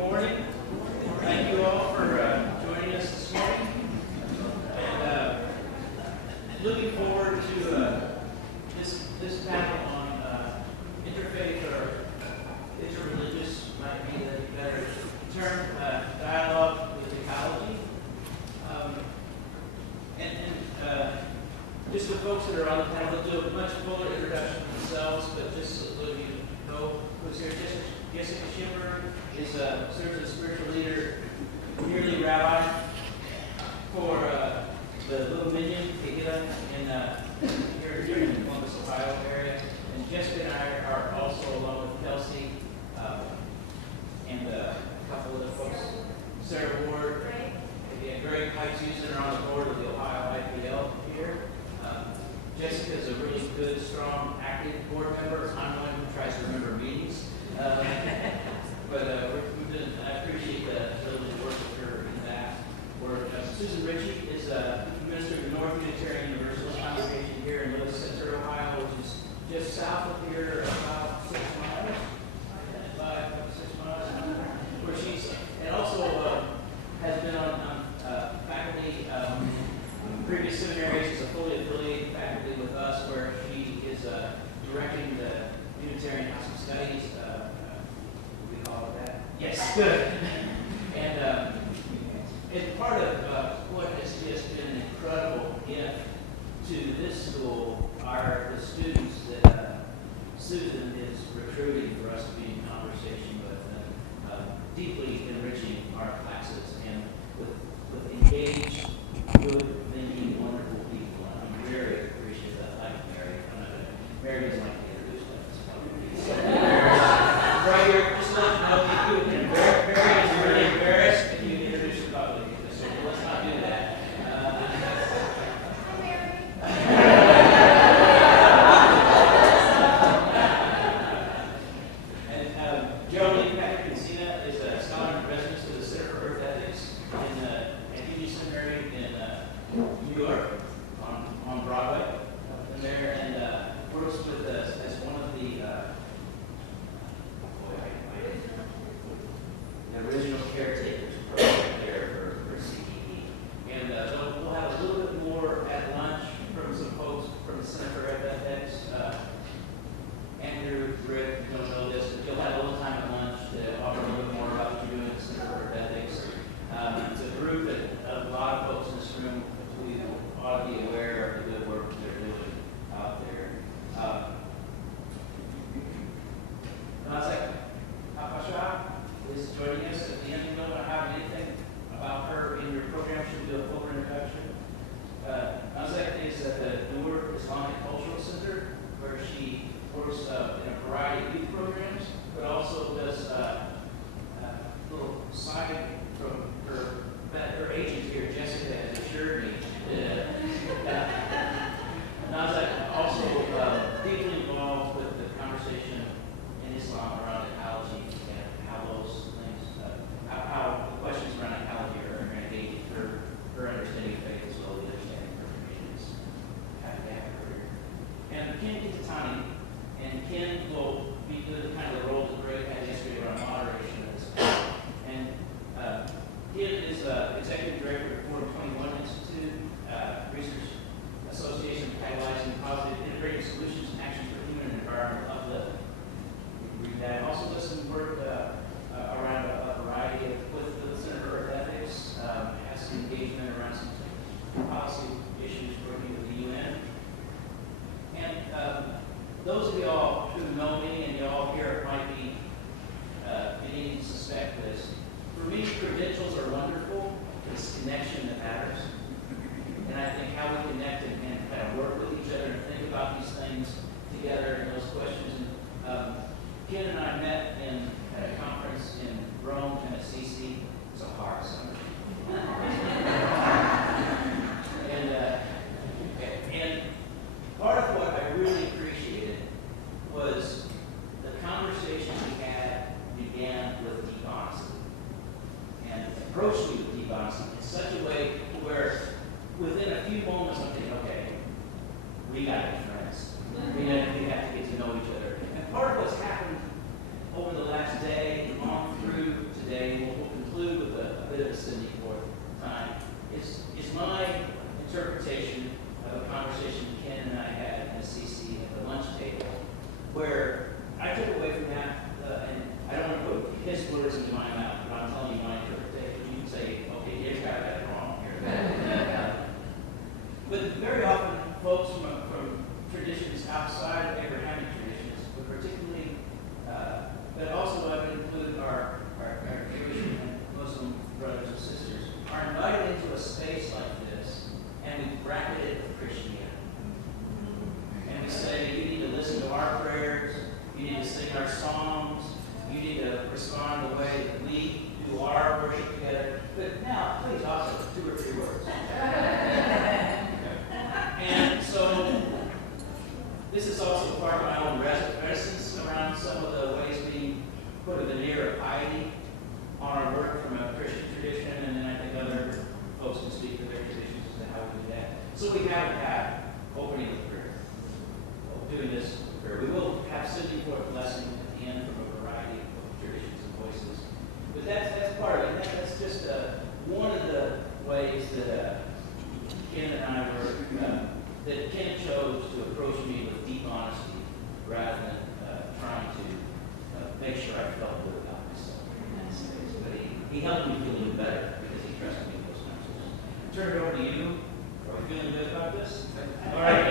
morning. Thank you all for joining us this morning. And looking forward to this panel on interfaith or interreligious, might be the better term, dialogue with ecology. Just the folks that are on the panel, they'll do a much fuller introduction themselves, but just so those of you who know who's here, Jessica Schimmer serves as spiritual leader, yearly rabbi for the Little Minion Kehillah here in the Columbus, Ohio area. And Jessica and I are also, along with Kelsey and a couple of the folks, Sarah Ward, and Greg Heitzusen are on the board of the Ohio IPL here. Jessica is a really good, strong, active board member. I'm the one who tries to remember meetings. But I appreciate the ability to work with her in that work. Susan Ritchie is a minister of the North Unitarian Universalist Congregation here in Midwest Symposium, Ohio, which is just south of here, about 6 miles, 6 miles, where she's, and also has been on faculty, previous seminaries. She's a fully affiliated faculty with us, where she is directing the Unitarian House of Studies. We call it that? Yes, good. And part of what has just been an incredible gift to this school are the students that Susan is recruiting for us to be in conversation with, and deeply enriching our classes, and with engaged, good, thinking, wonderful people. And I'm very appreciative of that. Like Mary. Mary doesn't like to introduce that. Right here, just let you know, Mary is really embarrassed if you introduce her publicly, so let's not do that. Hi, Mary. And Julia Burke Foundation is a scholar in residence to the Center for Earth Ethics at Green Seminary in New York on Broadway, in there, and works with us as one of the original caretakers program there for CEE. And we'll have a little bit more at lunch from some folks from the Center for Earth Ethics. Andrew, Rick, you don't know this, but you'll have a little time at lunch to offer a little bit more about what you're doing at the Center for Earth Ethics. It's a group that a lot of folks in this room ought to be aware of the good work that they're doing out there. Nazek Apasha is joining us at the end. If you don't have anything about her in your program, she'll do a fuller introduction. Nazek is at the Newark Islamic Cultural Center, where she works in a variety of youth programs, but also does a little side from her agent here, Jessica, has assured me. Nazek also deeply involved with the conversation in Islam around ecology and how those things, how the questions around ecology are engaging her understanding of faith as well as the understanding of her communities. Happy to have her here. And Ken Kitatani, and Ken will be doing kind of the role that Greg had yesterday around moderation of this. And Ken is executive director of Forum 21 Institute, Research Association catalyzing positive integrated solutions and actions for human and environmental uplift. Read that. Also does some work around a variety with the Center for Earth Ethics, has some engagement around some policy issues working with the UN. And those of y'all who know me and y'all here might be beginning to suspect this. For me, credentials are wonderful. It's connection that matters. And I think how we connect and kind of work with each other and think about these things together and those questions. And Ken and I met at a conference in Rome and Assisi. It's a hard summer. And part of what I really appreciated was the conversation we had began with deep honesty. And approached me with deep honesty in such a way where within a few moments I'm thinking, okay, we got to be friends. We have to get to know each other. And part of what's happened over the last day, on through today, respond the way that we do our worship together. But now, please also 2 or 3 words. And so, this is also part of my own reticence around some of the ways we put a veneer of piety on our work from a Christian tradition, and then I think other folks can speak for their traditions as to how we do that. So we haven't had opening with prayer, doing this with prayer. We will have sending forth blessing at the end from a variety of traditions and voices. But that's part of it. That's just one of the ways that Ken and I were, that Ken chose to approach me with deep honesty rather than trying to make sure I felt good about myself in that space. But he helped me feel a little better because he trusted me in those times. Turn it over to you. Are we feeling good about this? All right.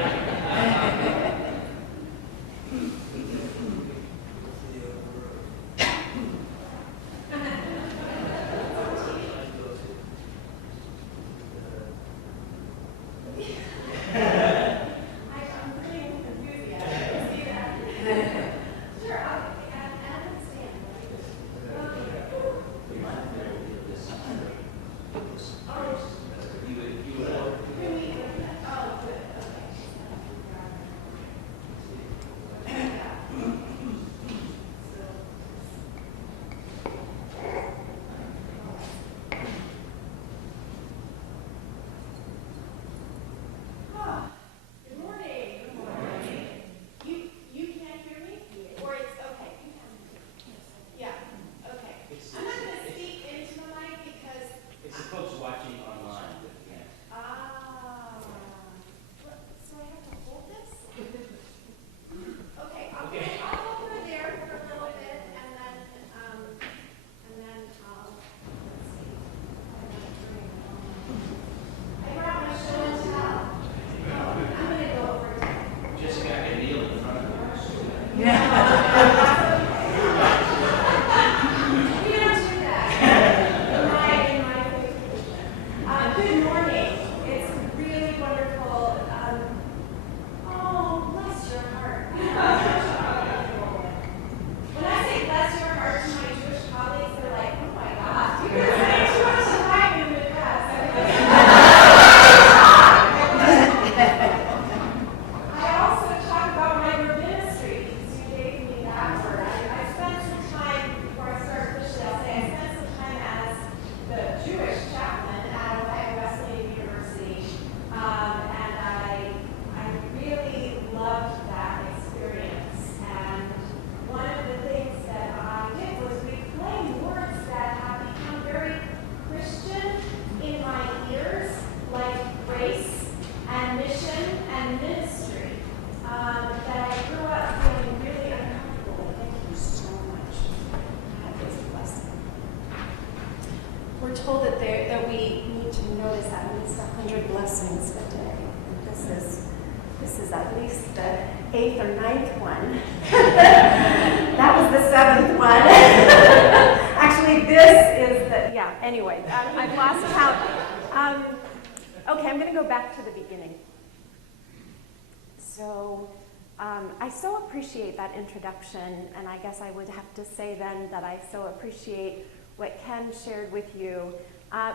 That introduction, and I guess I would have to say then that I so appreciate what Ken shared with you,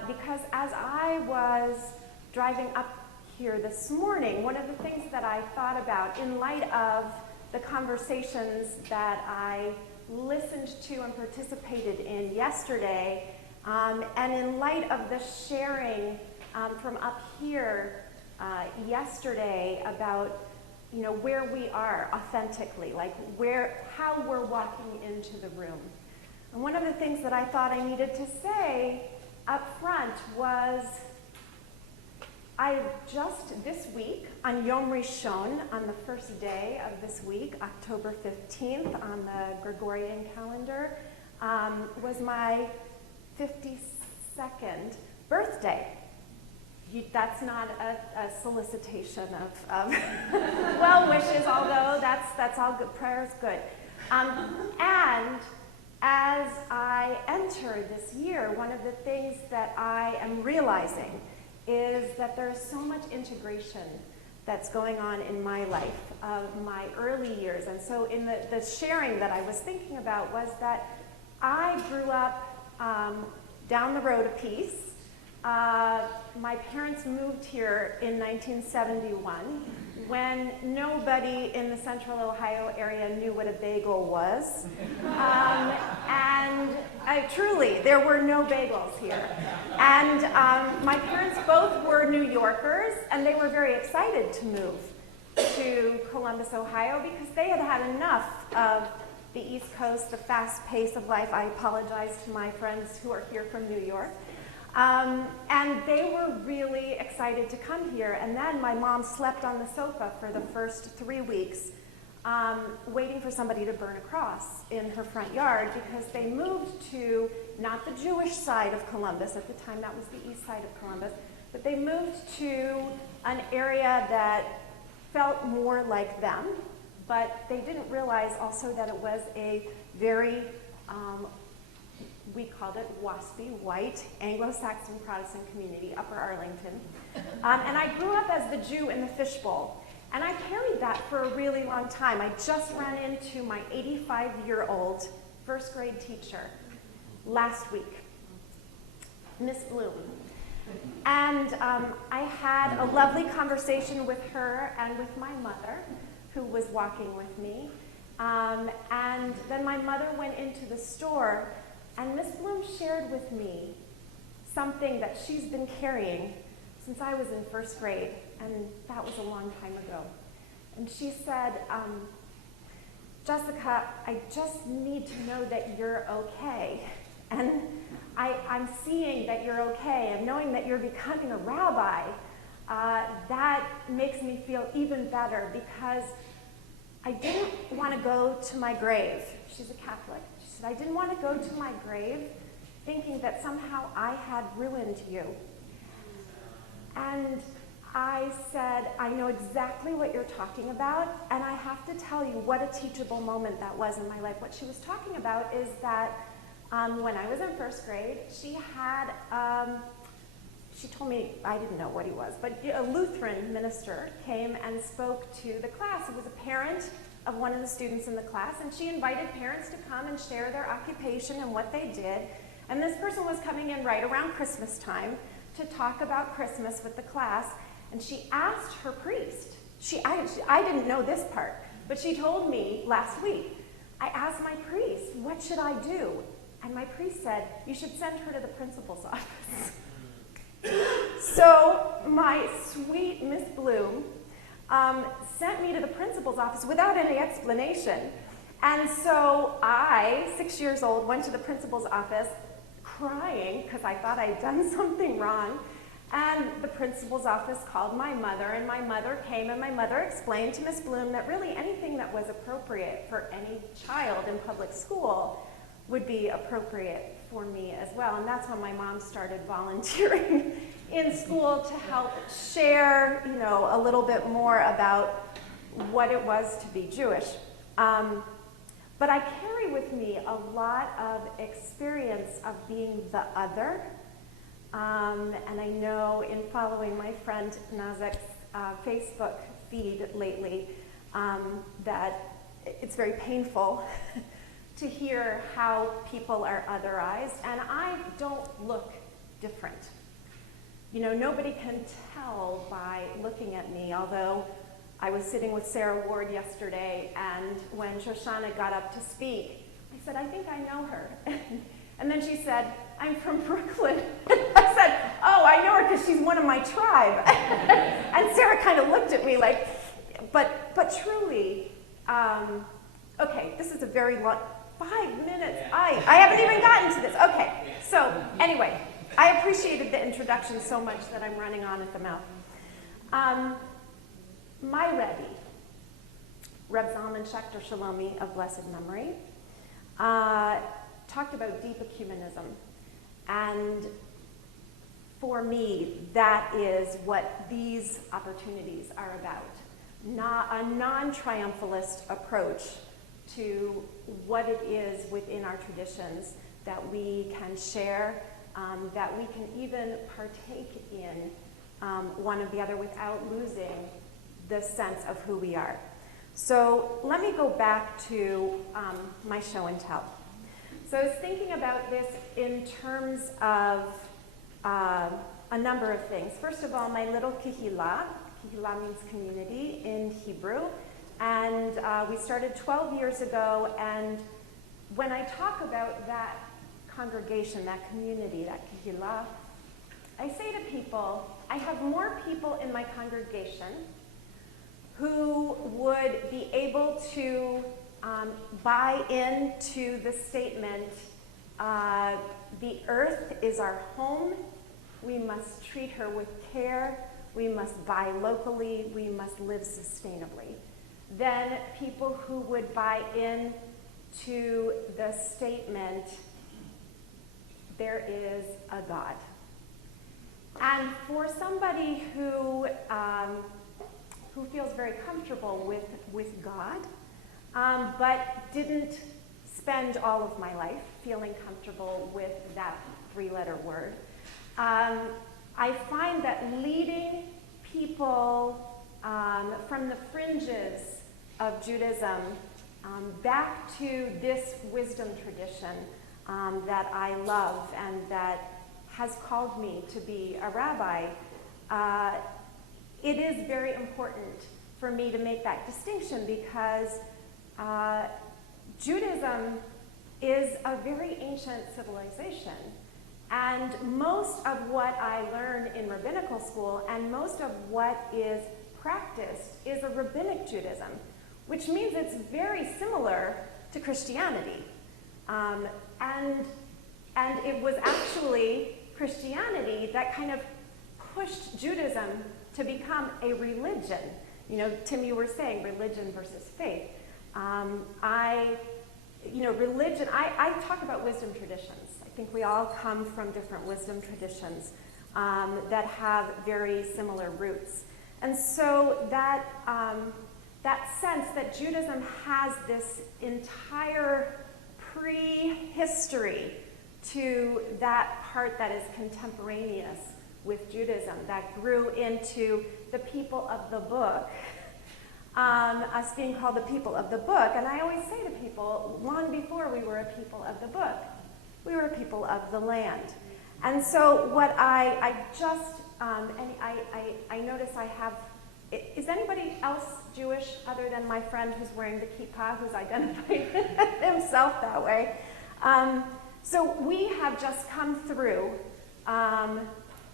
because as I was driving up here this morning, one of the things that I thought about in light of the conversations that I listened to and participated in yesterday, and in light of the sharing from up here yesterday about where we are authentically, like how we're walking into the room. And one of the things that I thought I needed to say up front was, I just this week, on Yom Rishon, on the first day of this week, October 15th on the Gregorian calendar, was my 52nd birthday. That's not a solicitation of well wishes, although that's all good. Prayer is good. And as I enter this year, one of the things that I am realizing is that there's so much integration that's going on in my life of my early years. And so in the sharing that I was thinking about was that I grew up down the road a piece. My parents moved here in 1971 when nobody in the central Ohio area knew what a bagel was. And truly, there were no bagels here. And my parents both were New Yorkers, and they were very excited to move to Columbus, Ohio, because they had had enough of the East Coast, the fast pace of life. I apologize to my friends who are here from New York. And they were really excited to come here. And then my mom slept on the sofa for the first 3 weeks, waiting for somebody to burn a cross in her front yard, because they moved to not the Jewish side of Columbus. At the time, that was the east side of Columbus. But they moved to an area that felt more like them. But they didn't realize also that it was a very, we called it WASPy, white, Anglo-Saxon Protestant community, Upper Arlington. And I grew up as the Jew in the fishbowl. And I carried that for a really long time. I just ran into my 85-year-old first grade teacher last week, Miss Bloom. And I had a lovely conversation with her and with my mother, who was walking with me. And then my mother went into the store, and Miss Bloom shared with me something that she's been carrying since I was in first grade, and that was a long time ago. And she said, Jessica, I just need to know that you're okay. And I'm seeing that you're okay, and knowing that you're becoming a rabbi, that makes me feel even better, because I didn't want to go to my grave. She's a Catholic. She said, I didn't want to go to my grave thinking that somehow I had ruined you. And I said, I know exactly what you're talking about, and I have to tell you what a teachable moment that was in my life. What she was talking about is that when I was in first grade, she had, she told me, I didn't know what he was, but a Lutheran minister came and spoke to the class. It was a parent of one of the students in the class, and she invited parents to come and share their occupation and what they did. And this person was coming in right around Christmas time to talk about Christmas with the class, and she asked her priest. I didn't know this part, but she told me last week, I asked my priest, what should I do? And my priest said, you should send her to the principal's office. So my sweet Miss Bloom sent me to the principal's office without any explanation. And so I, 6 years old, went to the principal's office crying because I thought I'd done something wrong. And the principal's office called my mother, and my mother came, and my mother explained to Miss Bloom that really anything that was appropriate for any child in public school would be appropriate for me as well. And that's when my mom started volunteering in school to help share, a little bit more about what it was to be Jewish. But I carry with me a lot of experience of being the other. And I know in following my friend Nazek's Facebook feed lately that it's very painful to hear how people are otherized, and I don't look different. Nobody can tell by looking at me, although I was sitting with Sarah Ward yesterday, and when Shoshana got up to speak, I said, I think I know her. And then she said, I'm from Brooklyn. I said, oh, I know her because she's one of my tribe. And Sarah kind of looked at me like, but truly, okay, this is a very long, 5 minutes. I haven't even gotten to this. Okay, so anyway, I appreciated the introduction so much that I'm running on at the mouth. My Rebbe, Reb Zalman Schechter Shalomi of blessed memory, talked about deep ecumenism. And for me, that is what these opportunities are about. A non-triumphalist approach to what it is within our traditions that we can share, that we can even partake in one of the other without losing the sense of who we are. So let me go back to my show and tell. So I was thinking about this in terms of a number of things. First of all, my little kihila. Kihila means community in Hebrew. And we started 12 years ago. And when I talk about that congregation, that community, that kihila, I say to people, I have more people in my congregation who would be able to buy into the statement, the earth is our home, we must treat her with care, we must buy locally, we must live sustainably, than people who would buy in to the statement, there is a God. And for somebody who feels very comfortable with God, but didn't spend all of my life feeling comfortable with that three-letter word, I find that leading people from the fringes of Judaism back to this wisdom tradition that I love and that has called me to be a rabbi, it is very important for me to make that distinction because Judaism is a very ancient civilization. And most of what I learned in rabbinical school and most of what is practiced is a rabbinic Judaism, which means it's very similar to Christianity. And it was actually Christianity that kind of pushed Judaism to become a religion. You know, Tim, you were saying religion versus faith. Religion, I talk about wisdom traditions. I think we all come from different wisdom traditions that have very similar roots. And so that sense that Judaism has this entire prehistory to that part that is contemporaneous with Judaism, that grew into the people of the book, us being called the people of the book. And I always say to people, long before we were a people of the book, we were a people of the land. And so what I notice I have, is anybody else Jewish other than my friend who's wearing the kippah, who's identified himself that way? So we have just come through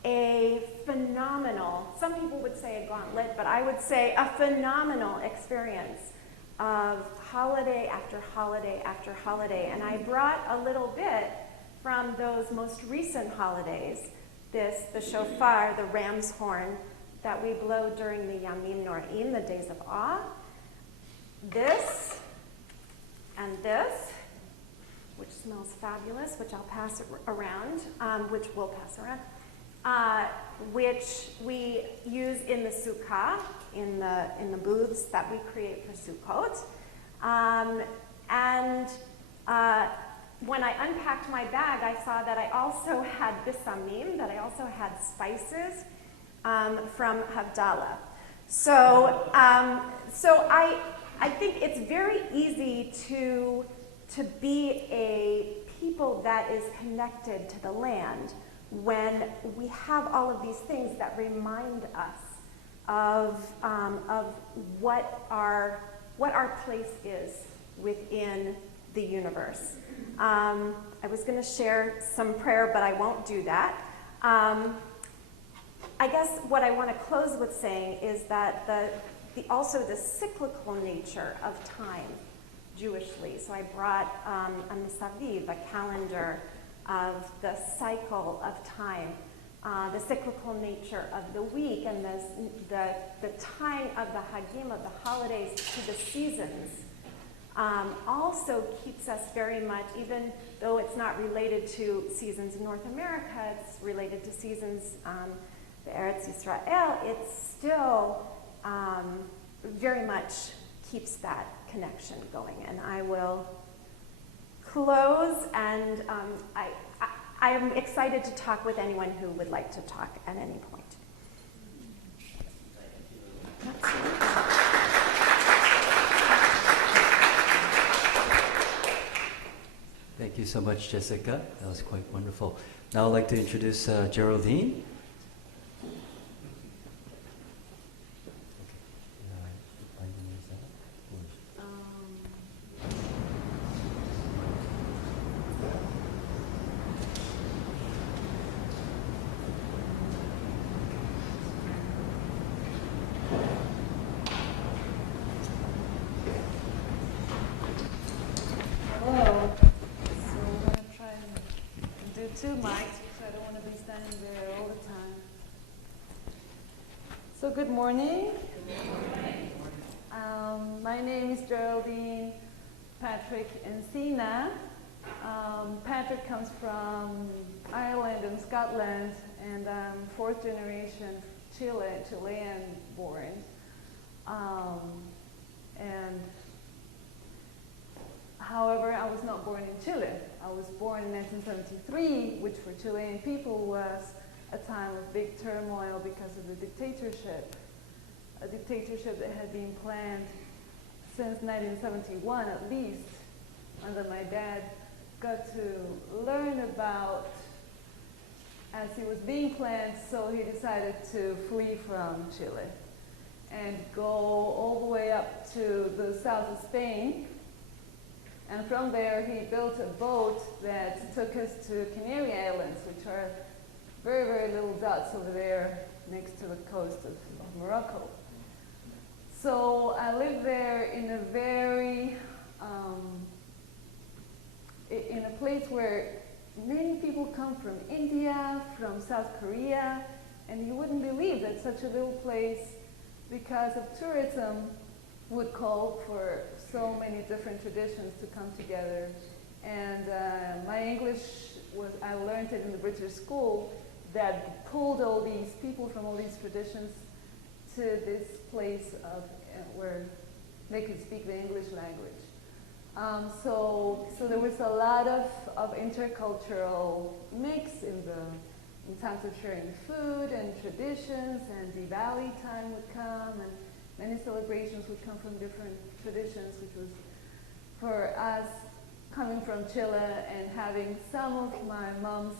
a phenomenal, some people would say a gauntlet, but I would say a phenomenal experience of holiday after holiday after holiday. And I brought a little bit from those most recent holidays, the shofar, the ram's horn, that we blow during the Yamim Noraim, the days of awe. This and this, which smells fabulous, which I'll pass around, which we'll pass around, which we use in the sukkah, in the booths that we create for Sukkot. When I unpacked my bag, I saw that I also had bisamim, that I also had spices from Havdalah. So I think it's very easy to be a people that is connected to the land when we have all of these things that remind us of what our place is within the universe. I was going to share some prayer, but I won't do that. I guess what I want to close with saying is that also the cyclical nature of time, Jewishly. So I brought a misaviv, a calendar of the cycle of time, the cyclical nature of the week, and the tying of the hagim, of the holidays, to the seasons. Also keeps us very much, even though it's not related to seasons in North America, it's related to seasons, the Eretz Yisrael, it still very much keeps that connection going. And I will close, and I am excited to talk with anyone who would like to talk at any point. Thank you so much, Jessica. That was quite wonderful. Now I'd like to introduce Geraldine. Hello. So I'm going to try and do 2 mics because I don't want to be standing there all the time. So good morning. Good morning. My name is Geraldine Patrick Encina. Patrick comes from Ireland and Scotland, and I'm 4th generation Chilean born. And however, I was not born in Chile. I was born in 1973, which for Chilean people was a time of big turmoil because of the dictatorship. A dictatorship that had been planned since 1971 at least, and that my dad got to learn about as he was being planned, so he decided to flee from Chile and go all the way up to the south of Spain. And from there, he built a boat that took us to Canary Islands, which are very, very little dots over there next to the coast of Morocco. So I lived there in a very, in a place where many people come from India, from South Korea, and you wouldn't believe that such a little place, because of tourism, would call for so many different traditions to come together. And my English I learned it in the British school that pulled all these people from all these traditions to this place of where they could speak the English language. So there was a lot of intercultural mix in terms of sharing food and traditions, and Diwali time would come, and many celebrations would come from different traditions, which was for us coming from Chile and having some of my mom's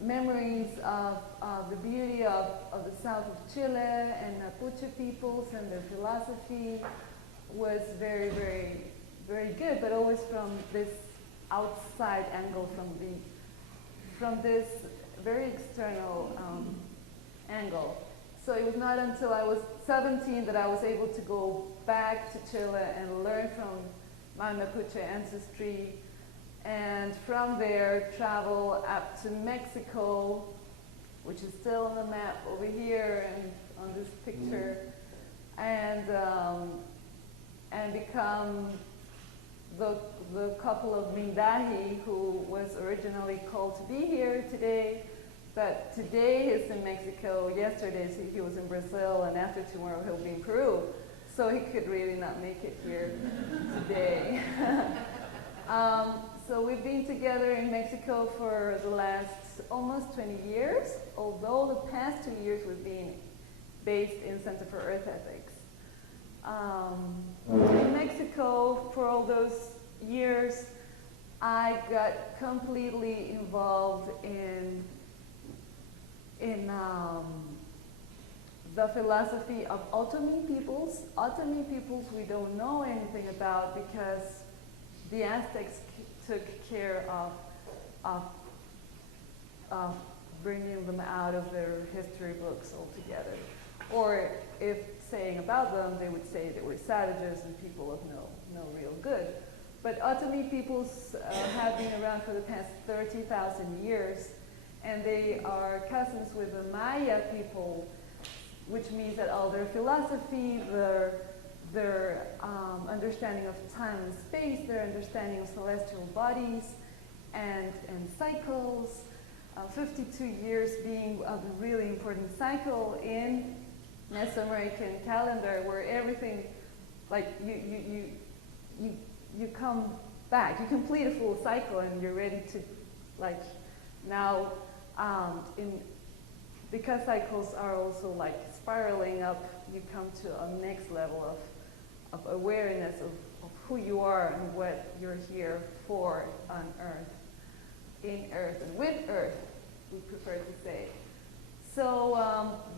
memories of the beauty of the south of Chile and Mapuche peoples and their philosophy was very, very, very good, but always from this outside angle, from this very external angle. So it was not until I was 17 that I was able to go back to Chile and learn from my Mapuche ancestry, and from there travel up to Mexico, which is still on the map over here and on this picture, and become the couple of Mindahi, who was originally called to be here today. But today he's in Mexico, yesterday he was in Brazil, and after tomorrow he'll be in Peru. So he could really not make it here today. So we've been together in Mexico for the last almost 20 years, although the past 2 years we've been based in Center for Earth Ethics. In Mexico, for all those years, I got completely involved in the philosophy of Otomi peoples. Otomi peoples we don't know anything about because the Aztecs took care of bringing them out of their history books altogether. Or if saying about them, they would say they were savages and people of no real good. But Otomi peoples have been around for the past 30,000 years, and they are cousins with the Maya people, which means that all their philosophy, their understanding of time and space, their understanding of celestial bodies and cycles, 52 years being a really important cycle in Mesoamerican calendar, where everything, like you come back, you complete a full cycle and you're ready to, like, now because cycles are also like spiraling up, you come to a next level of awareness of who you are and what you're here for on earth, in earth and with earth, we prefer to say. So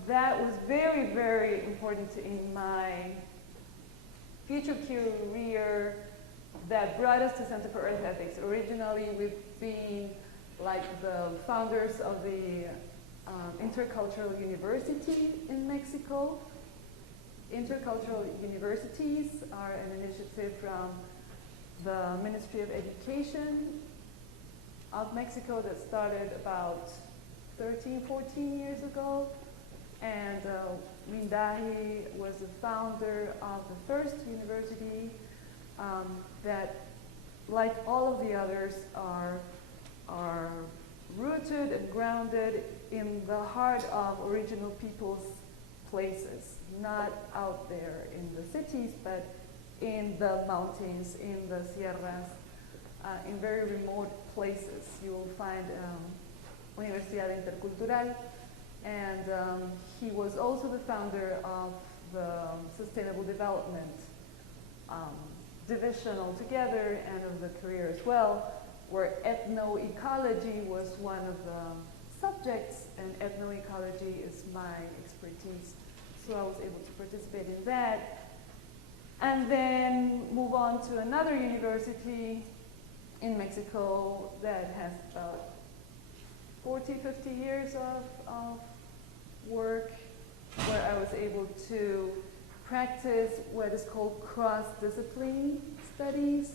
that was very, very important in my future career that brought us to Center for Earth Ethics. Originally, we've been like the founders of the Intercultural University in Mexico. Intercultural universities are an initiative from the Ministry of Education of Mexico that started about 13, 14 years ago. And Mindahi was the founder of the first university that, like all of the others, are rooted and grounded in the heart of original people's places, not out there in the cities, but in the mountains, in the sierras, in very remote places. You will find Universidad Intercultural, and he was also the founder of the Sustainable Development Division altogether, and of the career as well, where ethnoecology was one of the subjects, and ethnoecology is my expertise. So I was able to participate in that. And then move on to another university in Mexico that has about 40, 50 years of work, where I was able to practice what is called cross-discipline studies,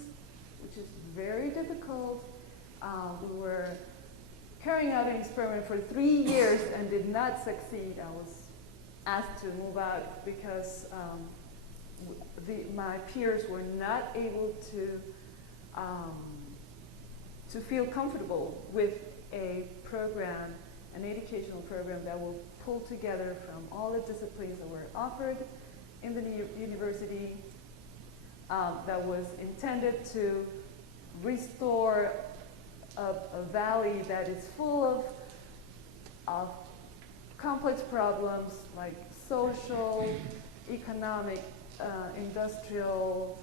which is very difficult. We were carrying out an experiment for 3 years and did not succeed. I was asked to move out because my peers were not able to feel comfortable with a program, an educational program that will pull together from all the disciplines that were offered in the university, that was intended to restore a valley that is full of complex problems like social, economic, industrial,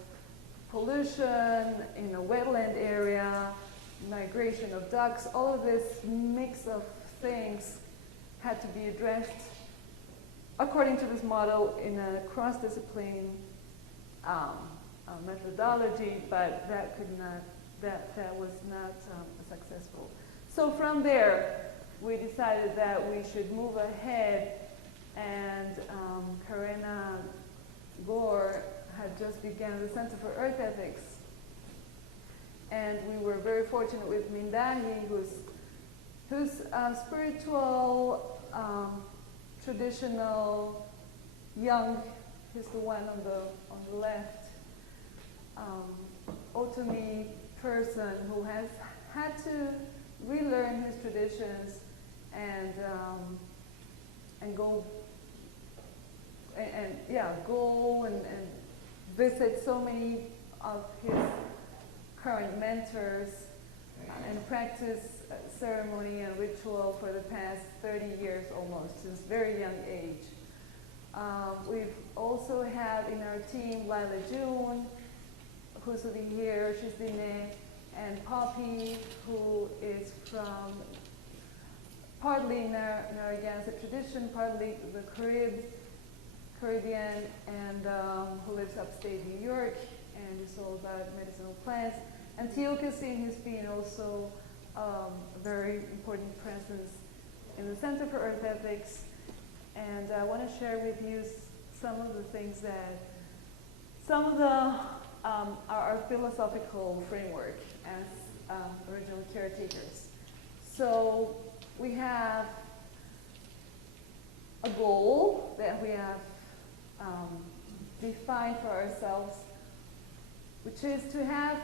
pollution in a wetland area, migration of ducks. All of this mix of things had to be addressed according to this model in a cross-discipline methodology, but that was not successful. So from there, we decided that we should move ahead, and Karina Gore had just begun the Center for Earth Ethics. And we were very fortunate with Mindahi, who's spiritual, traditional, young, he's the one on the left, Otomi person who has had to relearn his traditions and go and visit so many of his current mentors and practice ceremony and ritual for the past 30 years almost, since very young age. We've also had in our team Lila June, who's over here, she's Dine, and Poppy, who is from partly Narragansett tradition, partly the Caribbean, and who lives upstate New York, and is all about medicinal plants. And Theocracy has been also a very important presence in the Center for Earth Ethics. And I want to share with you some of the things that, some of the our philosophical framework as original caretakers. So we have a goal that we have defined for ourselves, which is to have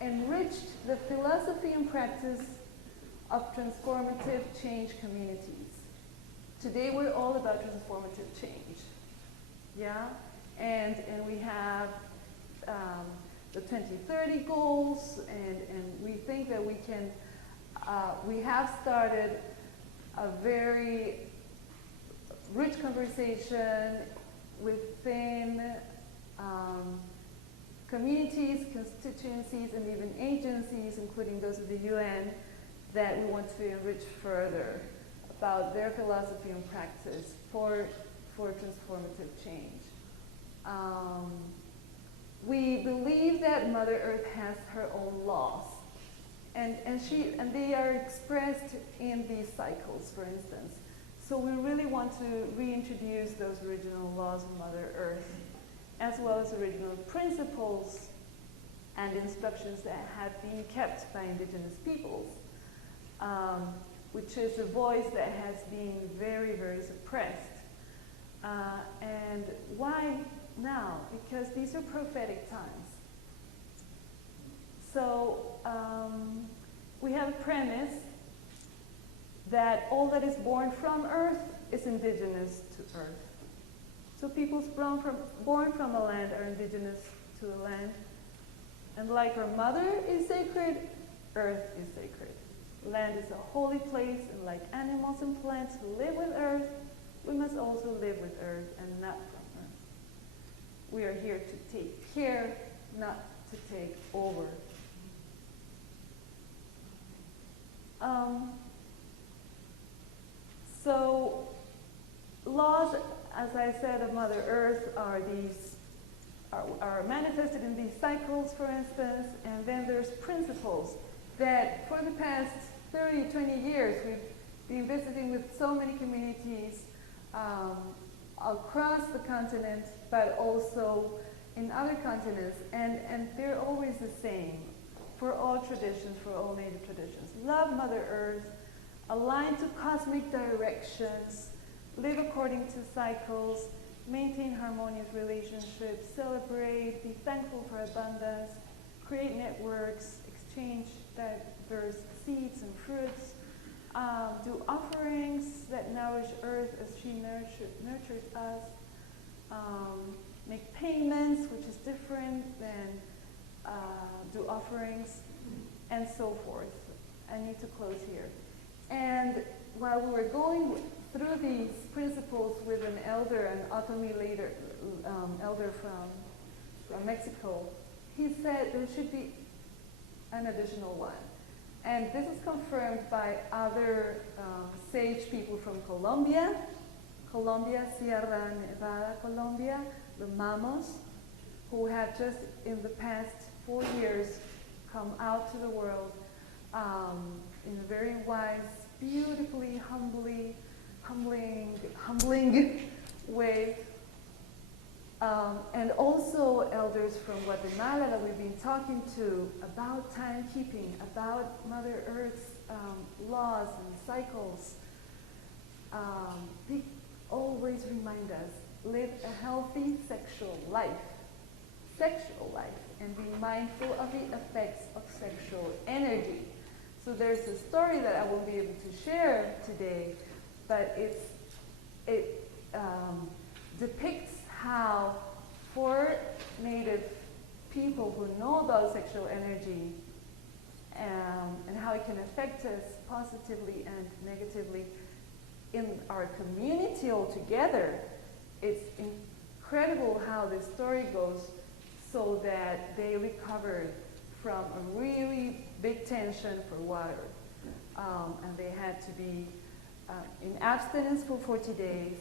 enriched the philosophy and practice of transformative change communities. Today we're all about transformative change, yeah? And we have the 2030 goals, and we think that we can, we have started a very rich conversation within communities, constituencies, and even agencies, including those of the UN, that we want to enrich further about their philosophy and practice for transformative change. We believe that Mother Earth has her own laws, and they are expressed in these cycles, for instance. So we really want to reintroduce those original laws of Mother Earth, as well as original principles and instructions that have been kept by indigenous peoples, which is a voice that has been very, very suppressed. And why now? Because these are prophetic times. So we have a premise that all that is born from Earth is indigenous to Earth. So peoples born from a land are indigenous to the land. And like our mother is sacred, Earth is sacred. Land is a holy place, and like animals and plants who live with Earth, we must also live with Earth and not from Earth. We are here to take care, not to take over. So laws, as I said, of Mother Earth are manifested in these cycles, for instance, and then there's principles that for the past 30, 20 years we've been visiting with so many communities across the continent, but also in other continents, and they're always the same for all traditions, for all native traditions. Love Mother Earth, align to cosmic directions, live according to cycles, maintain harmonious relationships, celebrate, be thankful for abundance, create networks, exchange diverse seeds and fruits, do offerings that nourish Earth as she nurtured us, make payments, which is different than do offerings, and so forth. I need to close here. And while we were going through these principles with an elder, an Otomi elder from Mexico, he said there should be an additional one. And this is confirmed by other sage people from Colombia, Sierra Nevada, Colombia, the Mamos, who have just in the past 4 years come out to the world in a very wise, beautifully humbling way. And also elders from Guatemala that we've been talking to about timekeeping, about Mother Earth's laws and cycles. They always remind us, live a healthy sexual life, and be mindful of the effects of sexual energy. So there's a story that I won't be able to share today, but it depicts how for Native people who know about sexual energy and how it can affect us positively and negatively in our community altogether, it's incredible how this story goes, so that they recovered from a really big tension for water. And they had to be in abstinence for 40 days,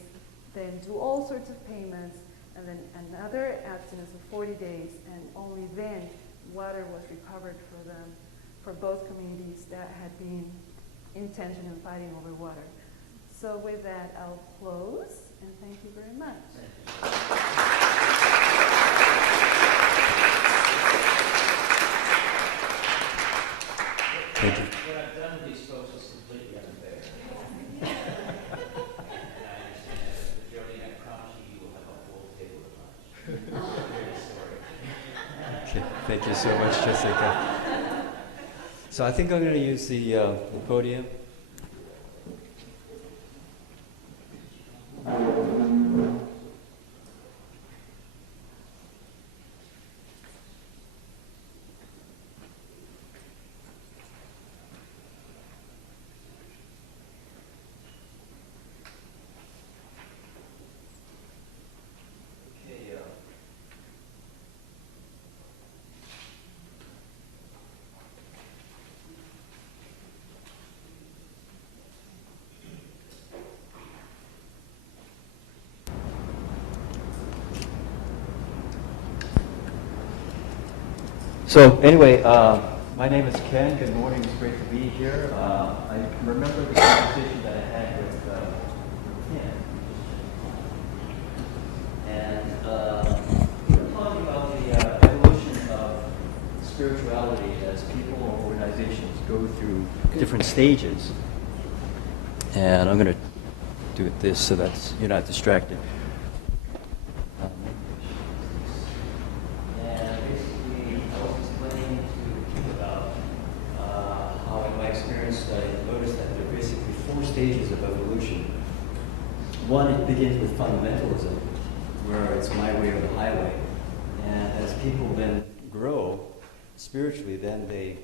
then do all sorts of payments, and then another abstinence of 40 days, and only then water was recovered for them, for both communities that had been in tension and fighting over water. So with that, I'll close, and thank you very much. Thank you. What I've done with these folks is completely unfair. And I understand that, but Jody, I promise you will have a full table of lunch. Okay, thank you so much, Jessica. So I think I'm going to use the podium. So anyway, my name is Ken. Good morning. It's great to be here. I remember the conversation that I had with Ken. And we were talking about the evolution of spirituality as people or organizations go through different stages. And I'm going to do it this so that you're not distracted. And basically, I was explaining to people about how in my experience I noticed that there are basically 4 stages of evolution. One, it begins with fundamentalism, where it's my way or the highway. And as people then grow spiritually, then they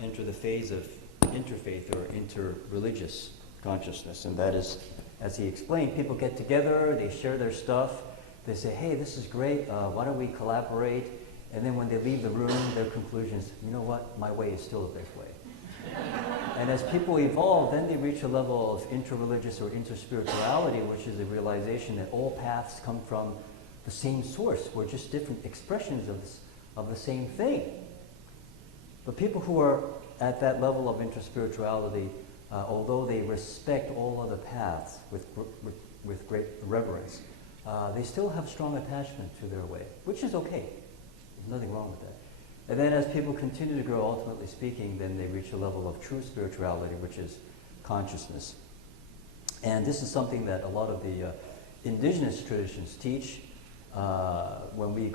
enter the phase of interfaith or interreligious consciousness. And that is, as he explained, people get together, they share their stuff, they say, hey, this is great, why don't we collaborate? And then when they leave the room, their conclusion is, you know what, my way is still the best way. And as people evolve, then they reach a level of interreligious or interspirituality, which is a realization that all paths come from the same source. We're just different expressions of the same thing. But people who are at that level of interspirituality, although they respect all other paths with great reverence, they still have strong attachment to their way, which is okay. There's nothing wrong with that. And then as people continue to grow, ultimately speaking, then they reach a level of true spirituality, which is consciousness. And this is something that a lot of the indigenous traditions teach. When we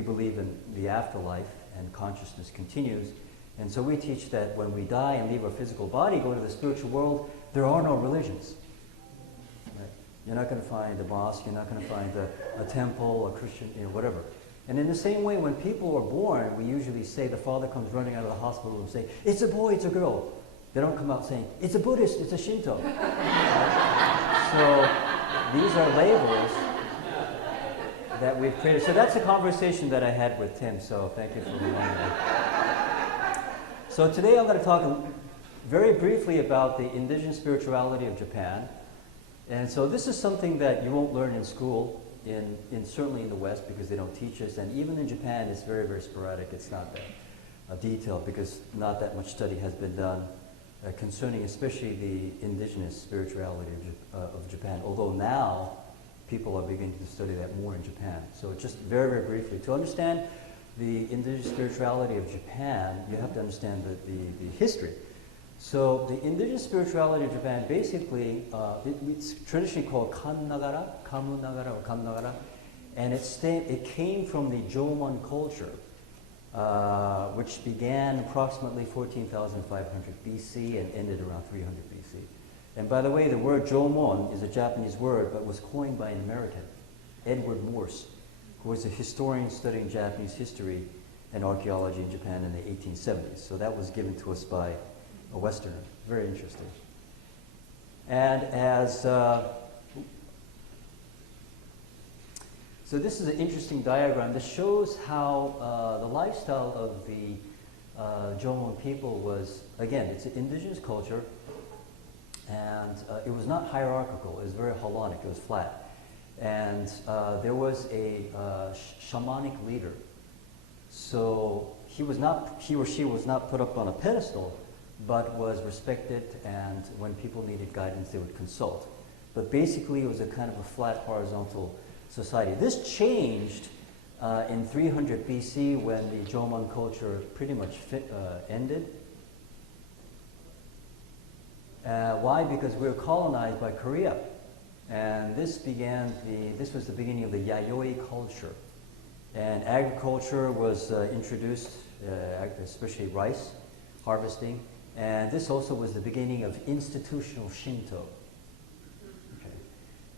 believe in the afterlife and consciousness continues. And so we teach that when we die and leave our physical body, go to the spiritual world, there are no religions. Right? You're not going to find a mosque, you're not going to find a temple, a Christian, whatever. And in the same way, when people are born, we usually say the father comes running out of the hospital and say, it's a boy, it's a girl. They don't come out saying, it's a Buddhist, it's a Shinto. So these are labels that we've created. So that's a conversation that I had with Tim, so thank you for reminding me. So today I'm going to talk very briefly about the indigenous spirituality of Japan. And so this is something that you won't learn in school, certainly in the West, because they don't teach us. And even in Japan, it's very, very sporadic. It's not that detailed, because not that much study has been done concerning especially the indigenous spirituality of Japan, although now people are beginning to study that more in Japan. So just very, very briefly, to understand the indigenous spirituality of Japan, you have to understand the history. So the indigenous spirituality of Japan, basically, it's traditionally called Kannagara, Kamunagara, or Kannagara, and it came from the Jomon culture, which began approximately 14,500 BC and ended around 300 BC. And by the way, the word Jomon is a Japanese word, but was coined by an American, Edward Morse, who was a historian studying Japanese history and archaeology in Japan in the 1870s. So that was given to us by a Westerner. Very interesting. And so this is an interesting diagram. This shows how the lifestyle of the Jomon people was, again, it's an indigenous culture, and it was not hierarchical. It was very holonic. It was flat. And there was a shamanic leader. So he or she was not put up on a pedestal, but was respected, and when people needed guidance, they would consult. But basically, it was a kind of a flat, horizontal society. This changed in 300 BC when the Jomon culture pretty much ended. Why? Because we were colonized by Korea. And this was the beginning of the Yayoi culture. And agriculture was introduced, especially rice harvesting. And this also was the beginning of institutional Shinto. Okay.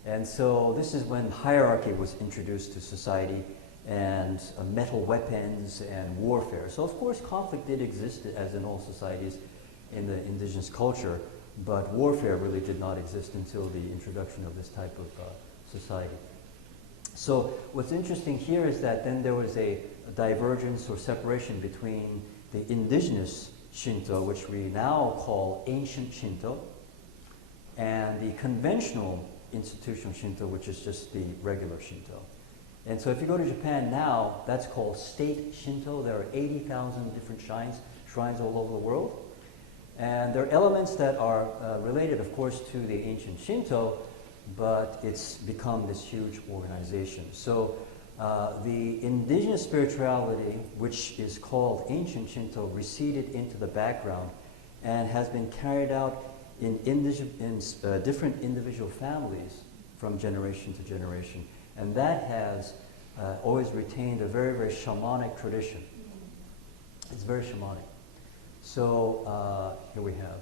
And so this is when hierarchy was introduced to society, and metal weapons and warfare. So of course conflict did exist, as in all societies in the indigenous culture, but warfare really did not exist until the introduction of this type of society. So what's interesting here is that then there was a divergence or separation between the indigenous Shinto, which we now call ancient Shinto, and the conventional institutional Shinto, which is just the regular Shinto. And so if you go to Japan now, that's called state Shinto. There are 80,000 different shrines all over the world. And there are elements that are related, of course, to the ancient Shinto, but it's become this huge organization. So the indigenous spirituality, which is called ancient Shinto, receded into the background and has been carried out in different individual families from generation to generation. And that has always retained a very, very shamanic tradition. It's very shamanic. So here we have.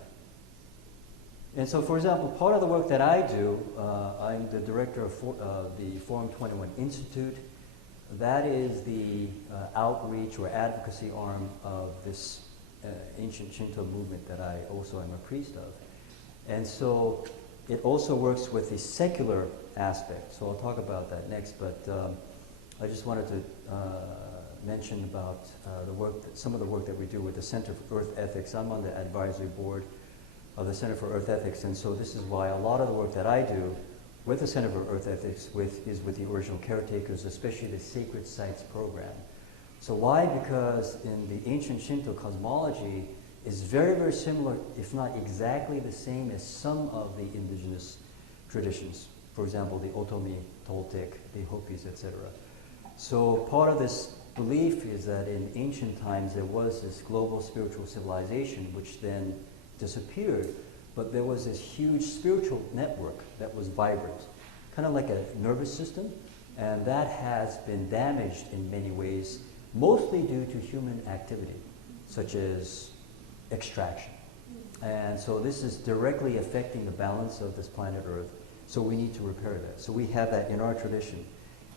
And so, for example, part of the work that I do, I'm the director of the Forum 21 Institute. That is the outreach or advocacy arm of this ancient Shinto movement that I also am a priest of. And so it also works with the secular aspect. So I'll talk about that next, but I just wanted to mention about some of the work that we do with the Center for Earth Ethics. I'm on the advisory board of the Center for Earth Ethics, and so this is why a lot of the work that I do with the Center for Earth Ethics is with the original caretakers, especially the Sacred Sites program. So why? Because in the ancient Shinto cosmology is very, very similar, if not exactly the same as some of the indigenous traditions. For example, the Otomi, Toltec, the Hopis, etc. So part of this belief is that in ancient times there was this global spiritual civilization which then disappeared, but there was this huge spiritual network that was vibrant, kind of like a nervous system, and that has been damaged in many ways, mostly due to human activity, such as extraction. And so this is directly affecting the balance of this planet Earth, so we need to repair that. So we have that in our tradition.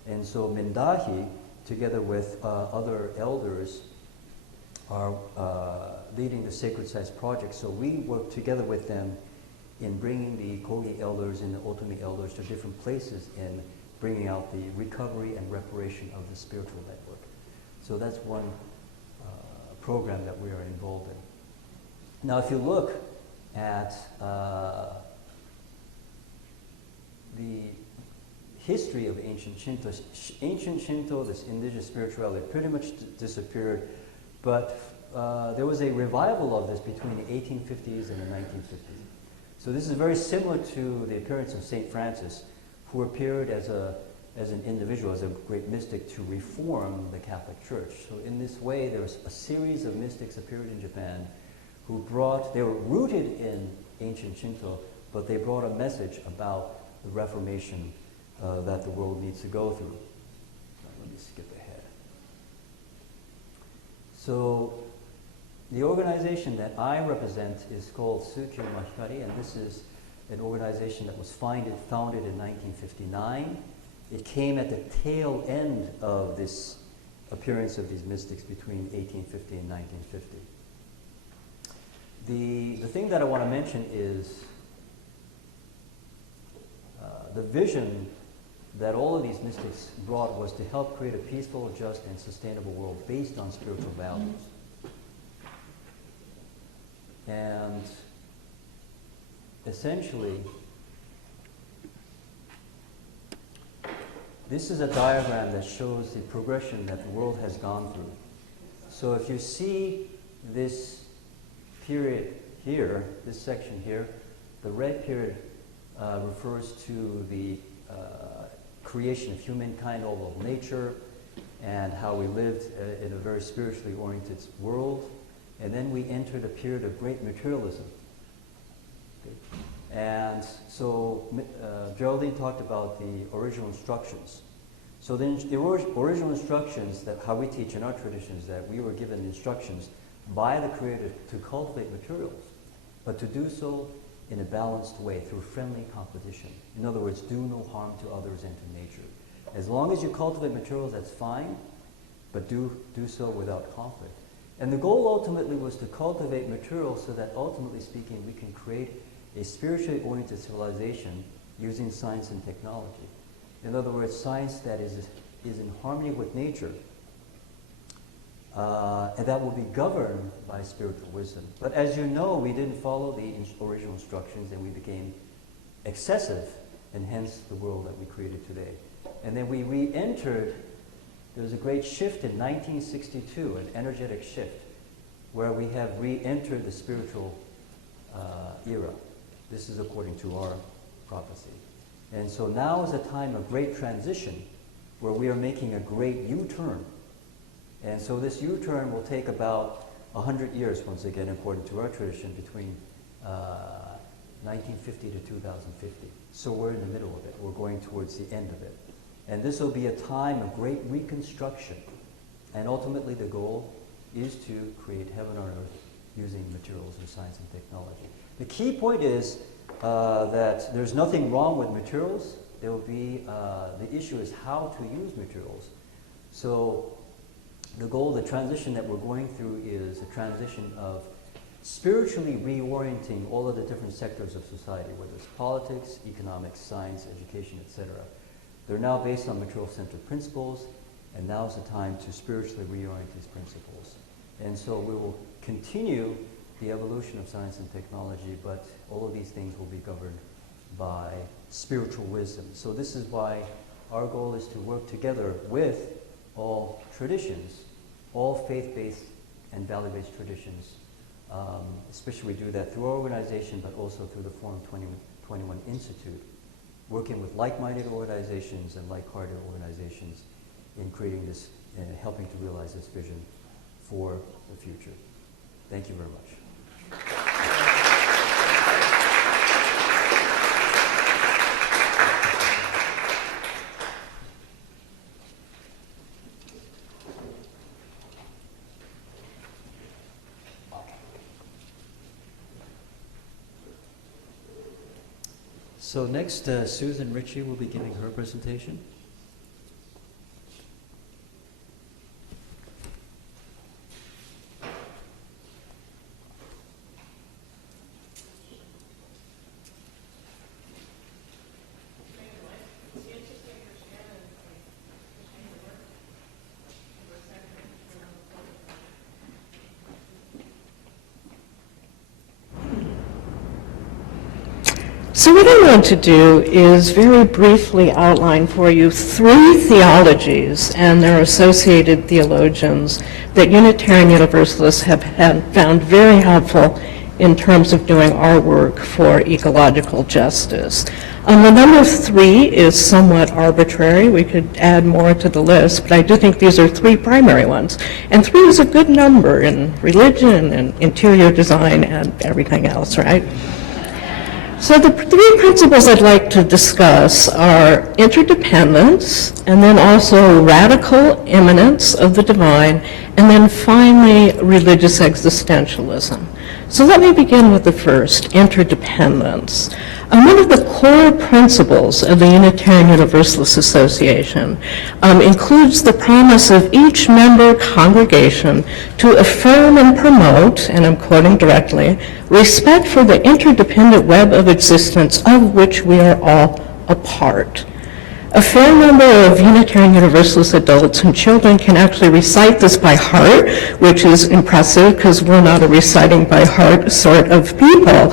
And so Mindahi, together with other elders, are leading the Sacred Sites project. So we work together with them in bringing the Kogi elders and the Otomi elders to different places in bringing out the recovery and reparation of the spiritual network. So that's one program that we are involved in. Now, if you look at the history of ancient Shinto, this indigenous spirituality, pretty much disappeared, but there was a revival of this between the 1850s and the 1950s. So this is very similar to the appearance of St. Francis, who appeared as an individual, as a great mystic to reform the Catholic Church. So in this way, there was a series of mystics appeared in Japan who they were rooted in ancient Shinto, but they brought a message about the Reformation that the world needs to go through. Let me skip ahead. So the organization that I represent is called Tsukyo Mahikari, and this is an organization that was founded in 1959. It came at the tail end of this appearance of these mystics between 1850 and 1950. The thing that I want to mention is the vision that all of these mystics brought was to help create a peaceful, just, and sustainable world based on spiritual values. And essentially, this is a diagram that shows the progression that the world has gone through. So if you see this period here, this section here, the red period refers to the creation of humankind, all of nature, and how we lived in a very spiritually oriented world. And then we entered a period of great materialism. Okay. And so Geraldine talked about the original instructions. So the original instructions, that how we teach in our traditions, that we were given instructions by the Creator to cultivate materials, but to do so in a balanced way through friendly competition. In other words, do no harm to others and to nature. As long as you cultivate materials, that's fine, but do so without conflict. And the goal ultimately was to cultivate materials so that ultimately speaking, we can create a spiritually oriented civilization using science and technology. In other words, science that is in harmony with nature, and that will be governed by spiritual wisdom. But as you know, we didn't follow the original instructions, and we became excessive, and hence the world that we created today. And then we re-entered, there was a great shift in 1962, an energetic shift, where we have re-entered the spiritual era. This is according to our prophecy. And so now is a time of great transition where we are making a great U-turn. And so this U-turn will take about 100 years, once again, according to our tradition, between 1950 to 2050. So we're in the middle of it. We're going towards the end of it. And this will be a time of great reconstruction. And ultimately the goal is to create heaven on earth using materials and science and technology. The key point is that there's nothing wrong with materials. There will be, the issue is how to use materials. So the goal, the transition that we're going through is a transition of spiritually reorienting all of the different sectors of society, whether it's politics, economics, science, education, etc. They're now based on material-centered principles, and now is the time to spiritually reorient these principles. And so we will continue the evolution of science and technology, but all of these things will be governed by spiritual wisdom. So this is why our goal is to work together with all traditions, all faith-based and value-based traditions. Especially we do that through our organization, but also through the Forum 2021 Institute, working with like-minded organizations and like-hearted organizations in creating this, helping to realize this vision for the future. Thank you very much. So next, Susan Ritchie will be giving her presentation. So what I want to do is very briefly outline for you three theologies and their associated theologians that Unitarian Universalists have found very helpful in terms of doing our work for ecological justice. The number 3 is somewhat arbitrary. We could add more to the list, but I do think these are 3 primary ones. And 3 is a good number in religion and interior design and everything else, right? So the 3 principles I'd like to discuss are interdependence, and then also radical immanence of the divine, and then finally religious existentialism. So let me begin with the first, interdependence. One of the core principles of the Unitarian Universalist Association includes the promise of each member congregation to affirm and promote, and I'm quoting directly, respect for the interdependent web of existence of which we are all a part. A fair number of Unitarian Universalist adults and children can actually recite this by heart, which is impressive because we're not a reciting by heart sort of people.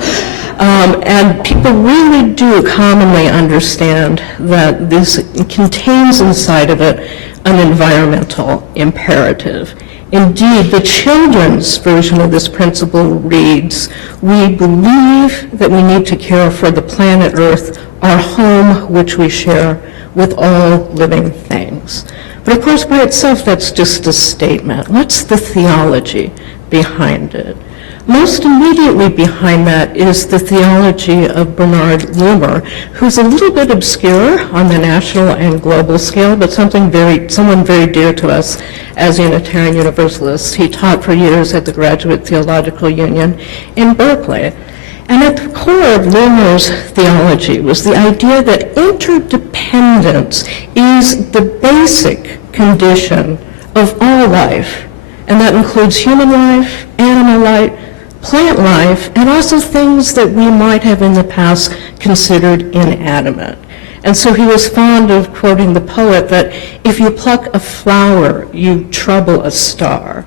And people really do commonly understand that this contains inside of it an environmental imperative. Indeed, the children's version of this principle reads, "We believe that we need to care for the planet Earth, our home which we share with all living things." But of course, by itself, that's just a statement. What's the theology behind it? Most immediately behind that is the theology of Bernard Loomer, who's a little bit obscure on the national and global scale, but someone very dear to us as Unitarian Universalists. He taught for years at the Graduate Theological Union in Berkeley. And at the core of Loomer's theology was the idea that interdependence is the basic condition of all life. And that includes human life, animal life, plant life, and also things that we might have in the past considered inanimate. And so he was fond of quoting the poet that if you pluck a flower, you trouble a star.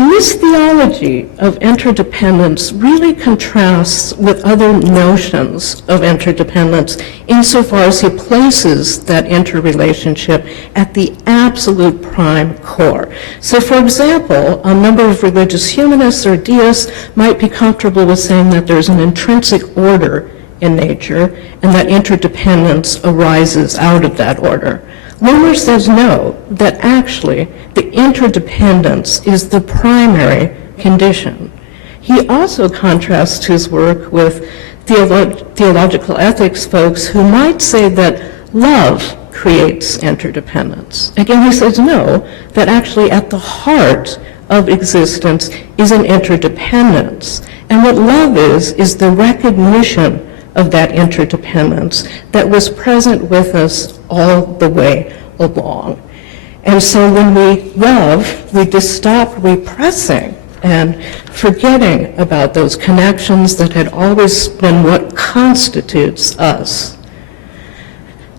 And this theology of interdependence really contrasts with other notions of interdependence insofar as he places that interrelationship at the absolute prime core. So for example, a number of religious humanists or deists might be comfortable with saying that there's an intrinsic order in nature and that interdependence arises out of that order. Wilmer says no, that actually the interdependence is the primary condition. He also contrasts his work with theological ethics folks who might say that love creates interdependence. Again, he says no, that actually at the heart of existence is an interdependence. And what love is the recognition of that interdependence that was present with us all the way along. And so when we love, we just stop repressing and forgetting about those connections that had always been what constitutes us.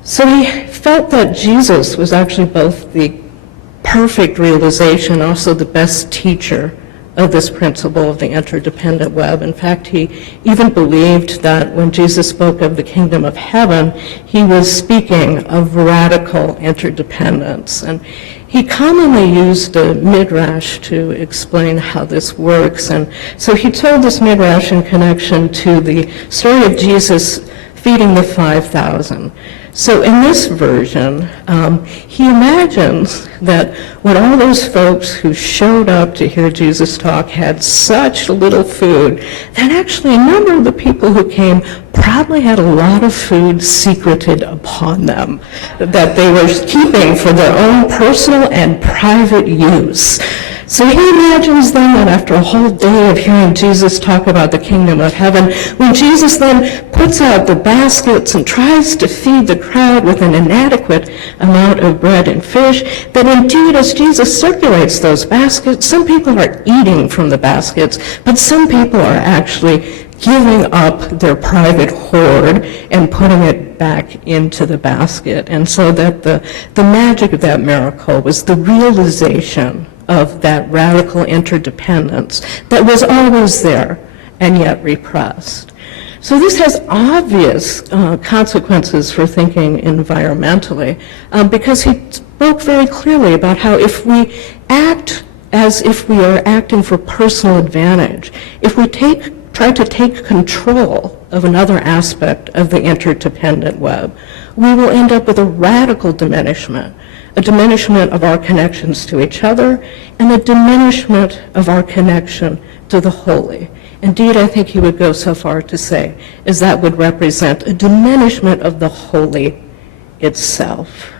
So he felt that Jesus was actually both the perfect realization, also the best teacher of this principle of the interdependent web. In fact, he even believed that when Jesus spoke of the kingdom of heaven, he was speaking of radical interdependence. And he commonly used a midrash to explain how this works. And so he told this midrash in connection to the story of Jesus feeding the 5,000. So in this version, he imagines that when all those folks who showed up to hear Jesus talk had such little food, that actually a number of the people who came probably had a lot of food secreted upon them that they were keeping for their own personal and private use. So he imagines then that after a whole day of hearing Jesus talk about the kingdom of heaven, when Jesus then puts out the baskets and tries to feed the crowd with an inadequate amount of bread and fish, that indeed as Jesus circulates those baskets, some people are eating from the baskets, but some people are actually giving up their private hoard and putting it back into the basket. And so that the magic of that miracle was the realization of that radical interdependence that was always there and yet repressed. So this has obvious consequences for thinking environmentally, because he spoke very clearly about how if we act as if we are acting for personal advantage, if we try to take control of another aspect of the interdependent web, we will end up with a radical diminishment of our connections to each other, and a diminishment of our connection to the holy. Indeed, I think he would go so far to say as that would represent a diminishment of the holy itself.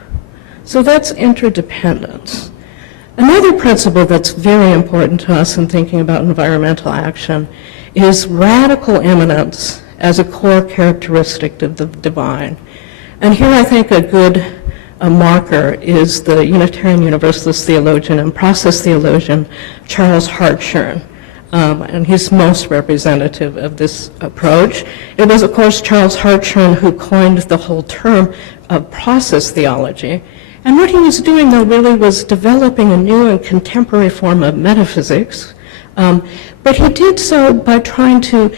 So that's interdependence. Another principle that's very important to us in thinking about environmental action is radical immanence as a core characteristic of the divine. And here I think a good marker is the Unitarian Universalist theologian and process theologian Charles Hartshorne. And he's most representative of this approach. It was, of course, Charles Hartshorne who coined the whole term of process theology. And what he was doing, though, really was developing a new and contemporary form of metaphysics. But he did so by trying to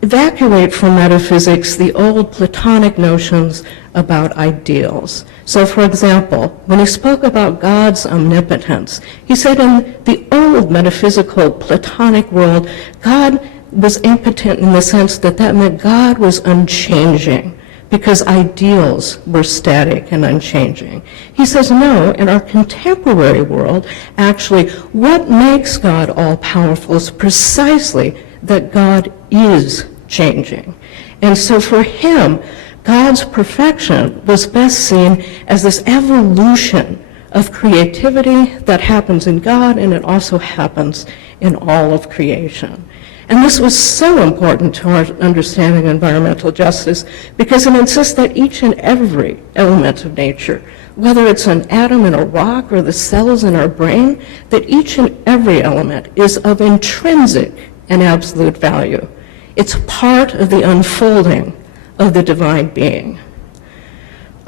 evacuate from metaphysics the old Platonic notions about ideals. So, for example, when he spoke about God's omnipotence, he said in the old metaphysical Platonic world, God was impotent in the sense that that meant God was unchanging, because ideals were static and unchanging. He says, no, in our contemporary world, actually, what makes God all-powerful is precisely that God is changing. And so for him, God's perfection was best seen as this evolution of creativity that happens in God, and it also happens in all of creation. And this was so important to our understanding of environmental justice because it insists that each and every element of nature, whether it's an atom in a rock or the cells in our brain, that each and every element is of intrinsic and absolute value. It's part of the unfolding of the divine being.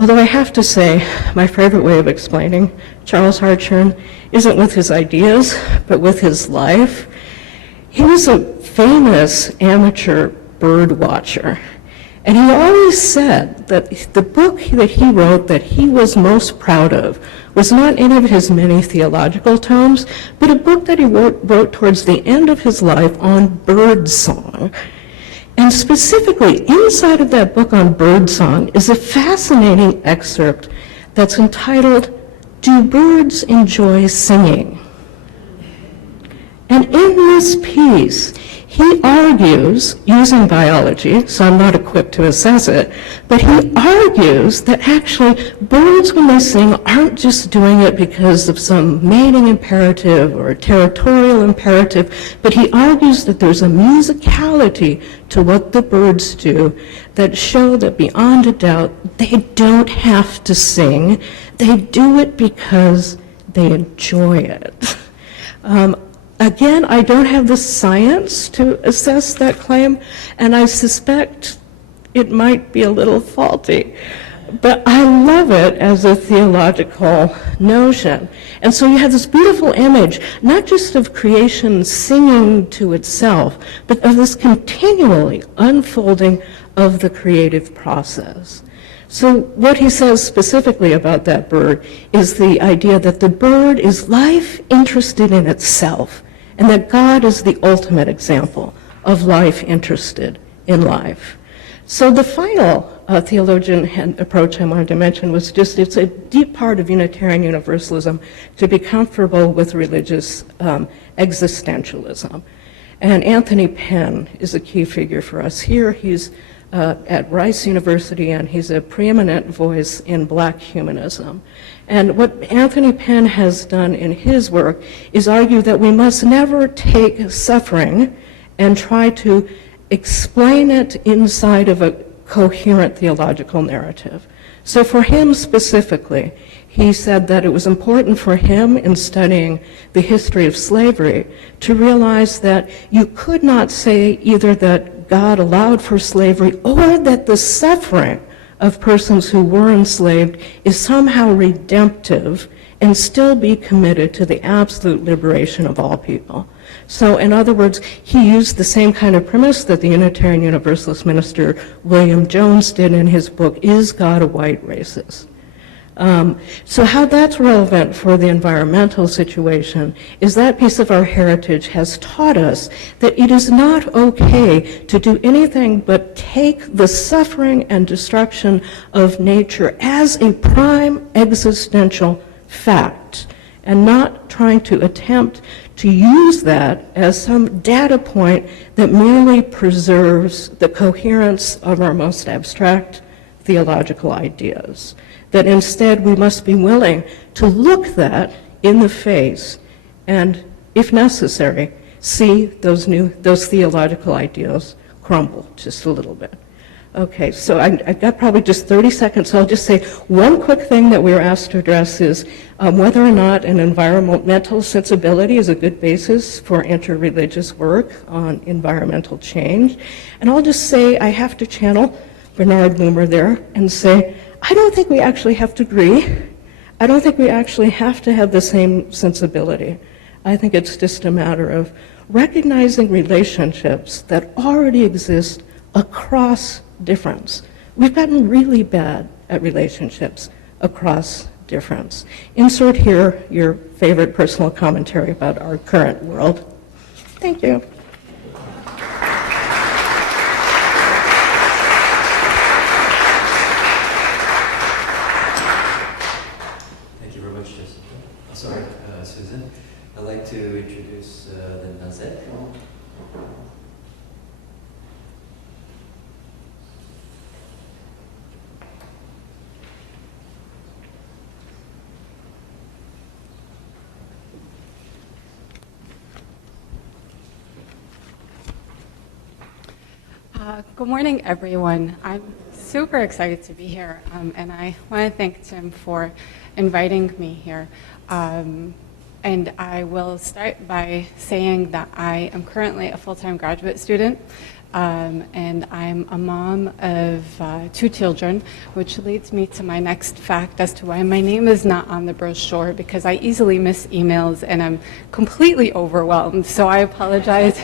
Although I have to say, my favorite way of explaining Charles Hartshorne isn't with his ideas, but with his life. He was a famous amateur bird watcher. And he always said that the book that he wrote that he was most proud of was not any of his many theological tomes, but a book that he wrote towards the end of his life on birdsong. And specifically, inside of that book on birdsong is a fascinating excerpt that's entitled, "Do Birds Enjoy Singing?" And in this piece, he argues, using biology, so I'm not equipped to assess it, but he argues that actually birds, when they sing, aren't just doing it because of some mating imperative or a territorial imperative, but he argues that there's a musicality to what the birds do that show that beyond a doubt, they don't have to sing. They do it because they enjoy it. Again, I don't have the science to assess that claim, and I suspect it might be a little faulty. But I love it as a theological notion. And so you have this beautiful image, not just of creation singing to itself, but of this continually unfolding of the creative process. So what he says specifically about that bird is the idea that the bird is life interested in itself, and that God is the ultimate example of life interested in life. So the final theologian approach I wanted to mention was just, it's a deep part of Unitarian Universalism to be comfortable with religious existentialism. And Anthony Penn is a key figure for us here. He's at Rice University, and he's a preeminent voice in Black humanism. And what Anthony Penn has done in his work is argue that we must never take suffering and try to explain it inside of a coherent theological narrative. So for him specifically, he said that it was important for him in studying the history of slavery to realize that you could not say either that God allowed for slavery or that the suffering of persons who were enslaved is somehow redemptive and still be committed to the absolute liberation of all people. So in other words, he used the same kind of premise that the Unitarian Universalist minister William Jones did in his book, Is God a White Racist? So how that's relevant for the environmental situation is that piece of our heritage has taught us that it is not okay to do anything but take the suffering and destruction of nature as a prime existential fact and not trying to attempt to use that as some data point that merely preserves the coherence of our most abstract theological ideas. That instead we must be willing to look that in the face and, if necessary, see those theological ideas crumble just a little bit. Okay, so I've got probably just 30 seconds, so I'll just say one quick thing that we were asked to address is whether or not an environmental sensibility is a good basis for interreligious work on environmental change. And I'll just say I have to channel Bernard Loomer there and say, I don't think we actually have to agree. I don't think we actually have to have the same sensibility. I think it's just a matter of recognizing relationships that already exist across difference. We've gotten really bad at relationships across difference. Insert here your favorite personal commentary about our current world. Thank you. Thank you very much, Jessica. Oh, sorry, Susan. I'd like to introduce the Nazet. Good morning, everyone. I'm super excited to be here, and I want to thank Tim for inviting me here. And I will start by saying that I am currently a full-time graduate student, and I'm a mom of 2 children, which leads me to my next fact as to why my name is not on the brochure, because I easily miss emails and I'm completely overwhelmed. So I apologize.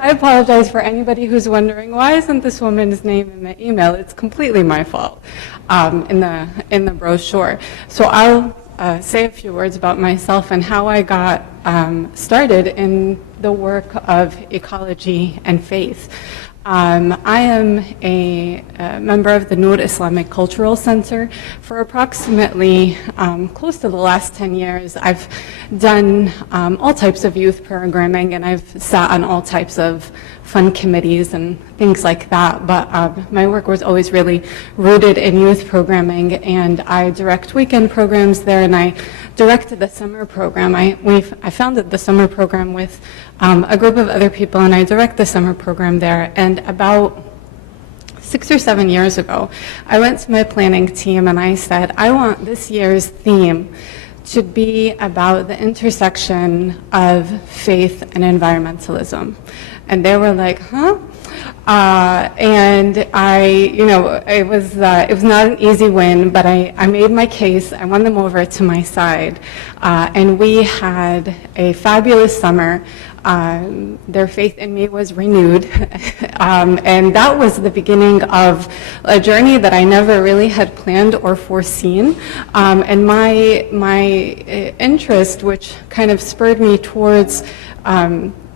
I apologize for anybody who's wondering, why isn't this woman's name in the email? It's completely my fault in the brochure. So I'll say a few words about myself and how I got started in the work of ecology and faith. I am a member of the Noor Islamic Cultural Center. For approximately close to the last 10 years, I've done all types of youth programming, and I've sat on all types of fund committees and things like that. But my work was always really rooted in youth programming, and I direct weekend programs there, and I directed the summer program. I founded the summer program with a group of other people, and I direct the summer program there. And about 6 or 7 years ago, I went to my planning team and I said, I want this year's theme to be about the intersection of faith and environmentalism. And they were like, huh? And it was not an easy win, but I made my case. I won them over to my side, and we had a fabulous summer. Their faith in me was renewed, and that was the beginning of a journey that I never really had planned or foreseen. And my interest, which kind of spurred me towards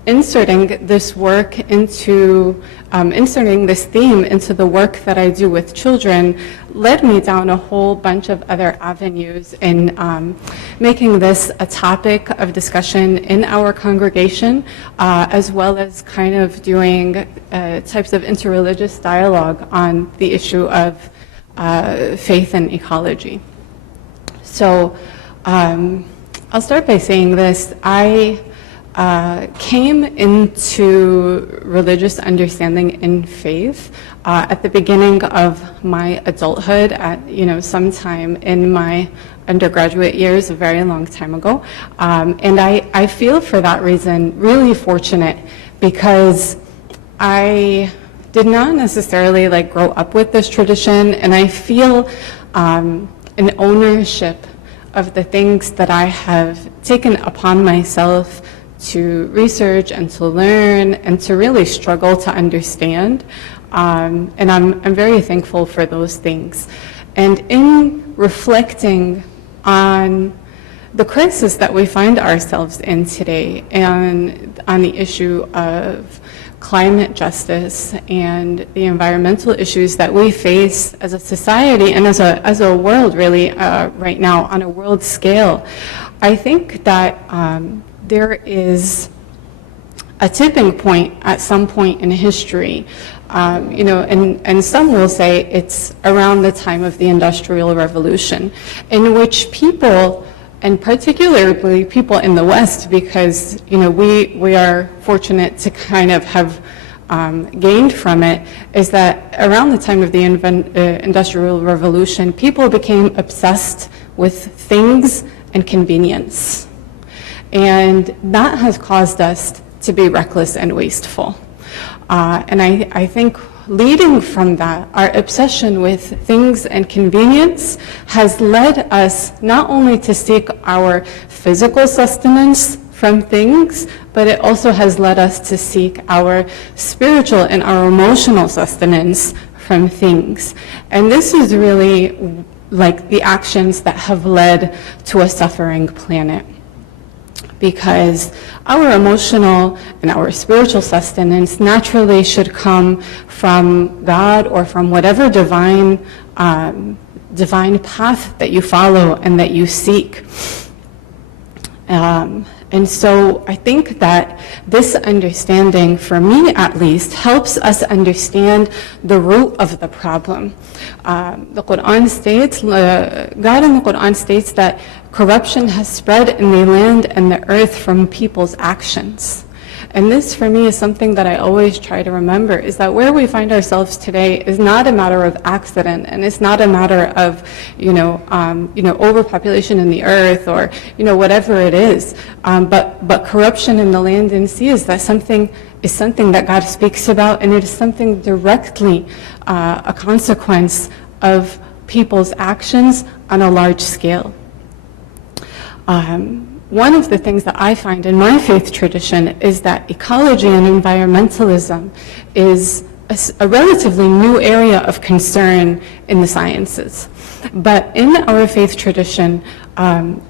inserting this work into, inserting this theme into the work that I do with children, led me down a whole bunch of other avenues in making this a topic of discussion in our congregation, as well as kind of doing types of interreligious dialogue on the issue of faith and ecology. So I'll start by saying this. I came into religious understanding in faith at the beginning of my adulthood, at sometime in my undergraduate years, a very long time ago, and I feel for that reason really fortunate, because I did not necessarily grow up with this tradition, and I feel an ownership of the things that I have taken upon myself to research and to learn and to really struggle to understand. And I'm very thankful for those things. And in reflecting on the crisis that we find ourselves in today, and on the issue of climate justice and the environmental issues that we face as a society and as a world really right now on a world scale, I think that there is a tipping point at some point in history, and some will say it's around the time of the Industrial Revolution, in which people, and particularly people in the West, because we are fortunate to kind of have gained from it, is that around the time of the Industrial Revolution, people became obsessed with things and convenience. And that has caused us to be reckless and wasteful. And I think leading from that, our obsession with things and convenience has led us not only to seek our physical sustenance from things, but it also has led us to seek our spiritual and our emotional sustenance from things. And this is really like the actions that have led to a suffering planet. Because our emotional and our spiritual sustenance naturally should come from God or from whatever divine path that you follow and that you seek. And so I think that this understanding, for me at least, helps us understand the root of the problem. The Quran states, God in the Quran states that corruption has spread in the land and the earth from people's actions. And this, for me, is something that I always try to remember, is that where we find ourselves today is not a matter of accident, and it's not a matter of, overpopulation in the earth, or, whatever it is. But corruption in the land and sea is something that God speaks about, and it is something directly a consequence of people's actions on a large scale. One of the things that I find in my faith tradition is that ecology and environmentalism is a relatively new area of concern in the sciences. But in our faith tradition,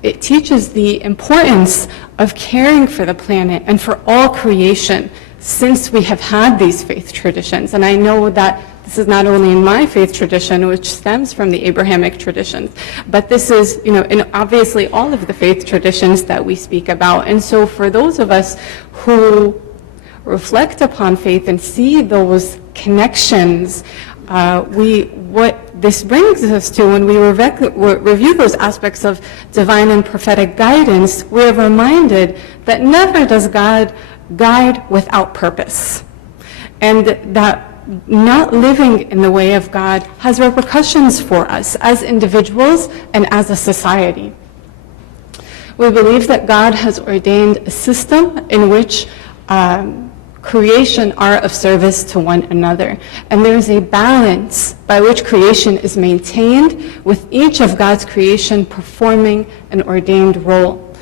it teaches the importance of caring for the planet and for all creation since we have had these faith traditions. And I know that this is not only in my faith tradition, which stems from the Abrahamic traditions, but this is, in obviously all of the faith traditions that we speak about. And so for those of us who reflect upon faith and see those connections, what this brings us to when we review those aspects of divine and prophetic guidance, we're reminded that never does God guide without purpose, and that not living in the way of God has repercussions for us as individuals and as a society. We believe that God has ordained a system in which creation are of service to one another. And there's a balance by which creation is maintained, with each of God's creation performing an ordained role.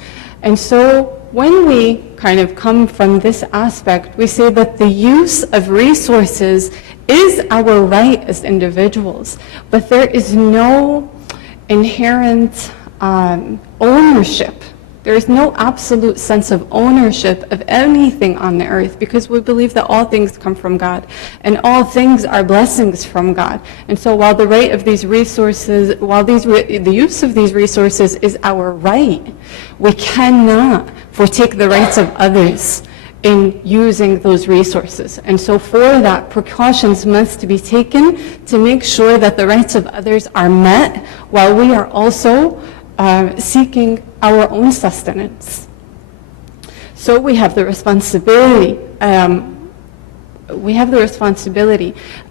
And so when we kind of come from this aspect, we say that the use of resources is our right as individuals, but there is no inherent ownership. There is no absolute sense of ownership of anything on the earth, because we believe that all things come from God and all things are blessings from God. And so while the right of these resources, the use of these resources is our right, we cannot forsake the rights of others in using those resources. And so for that, precautions must be taken to make sure that the rights of others are met while we are also seeking our own sustenance. So we have the responsibility,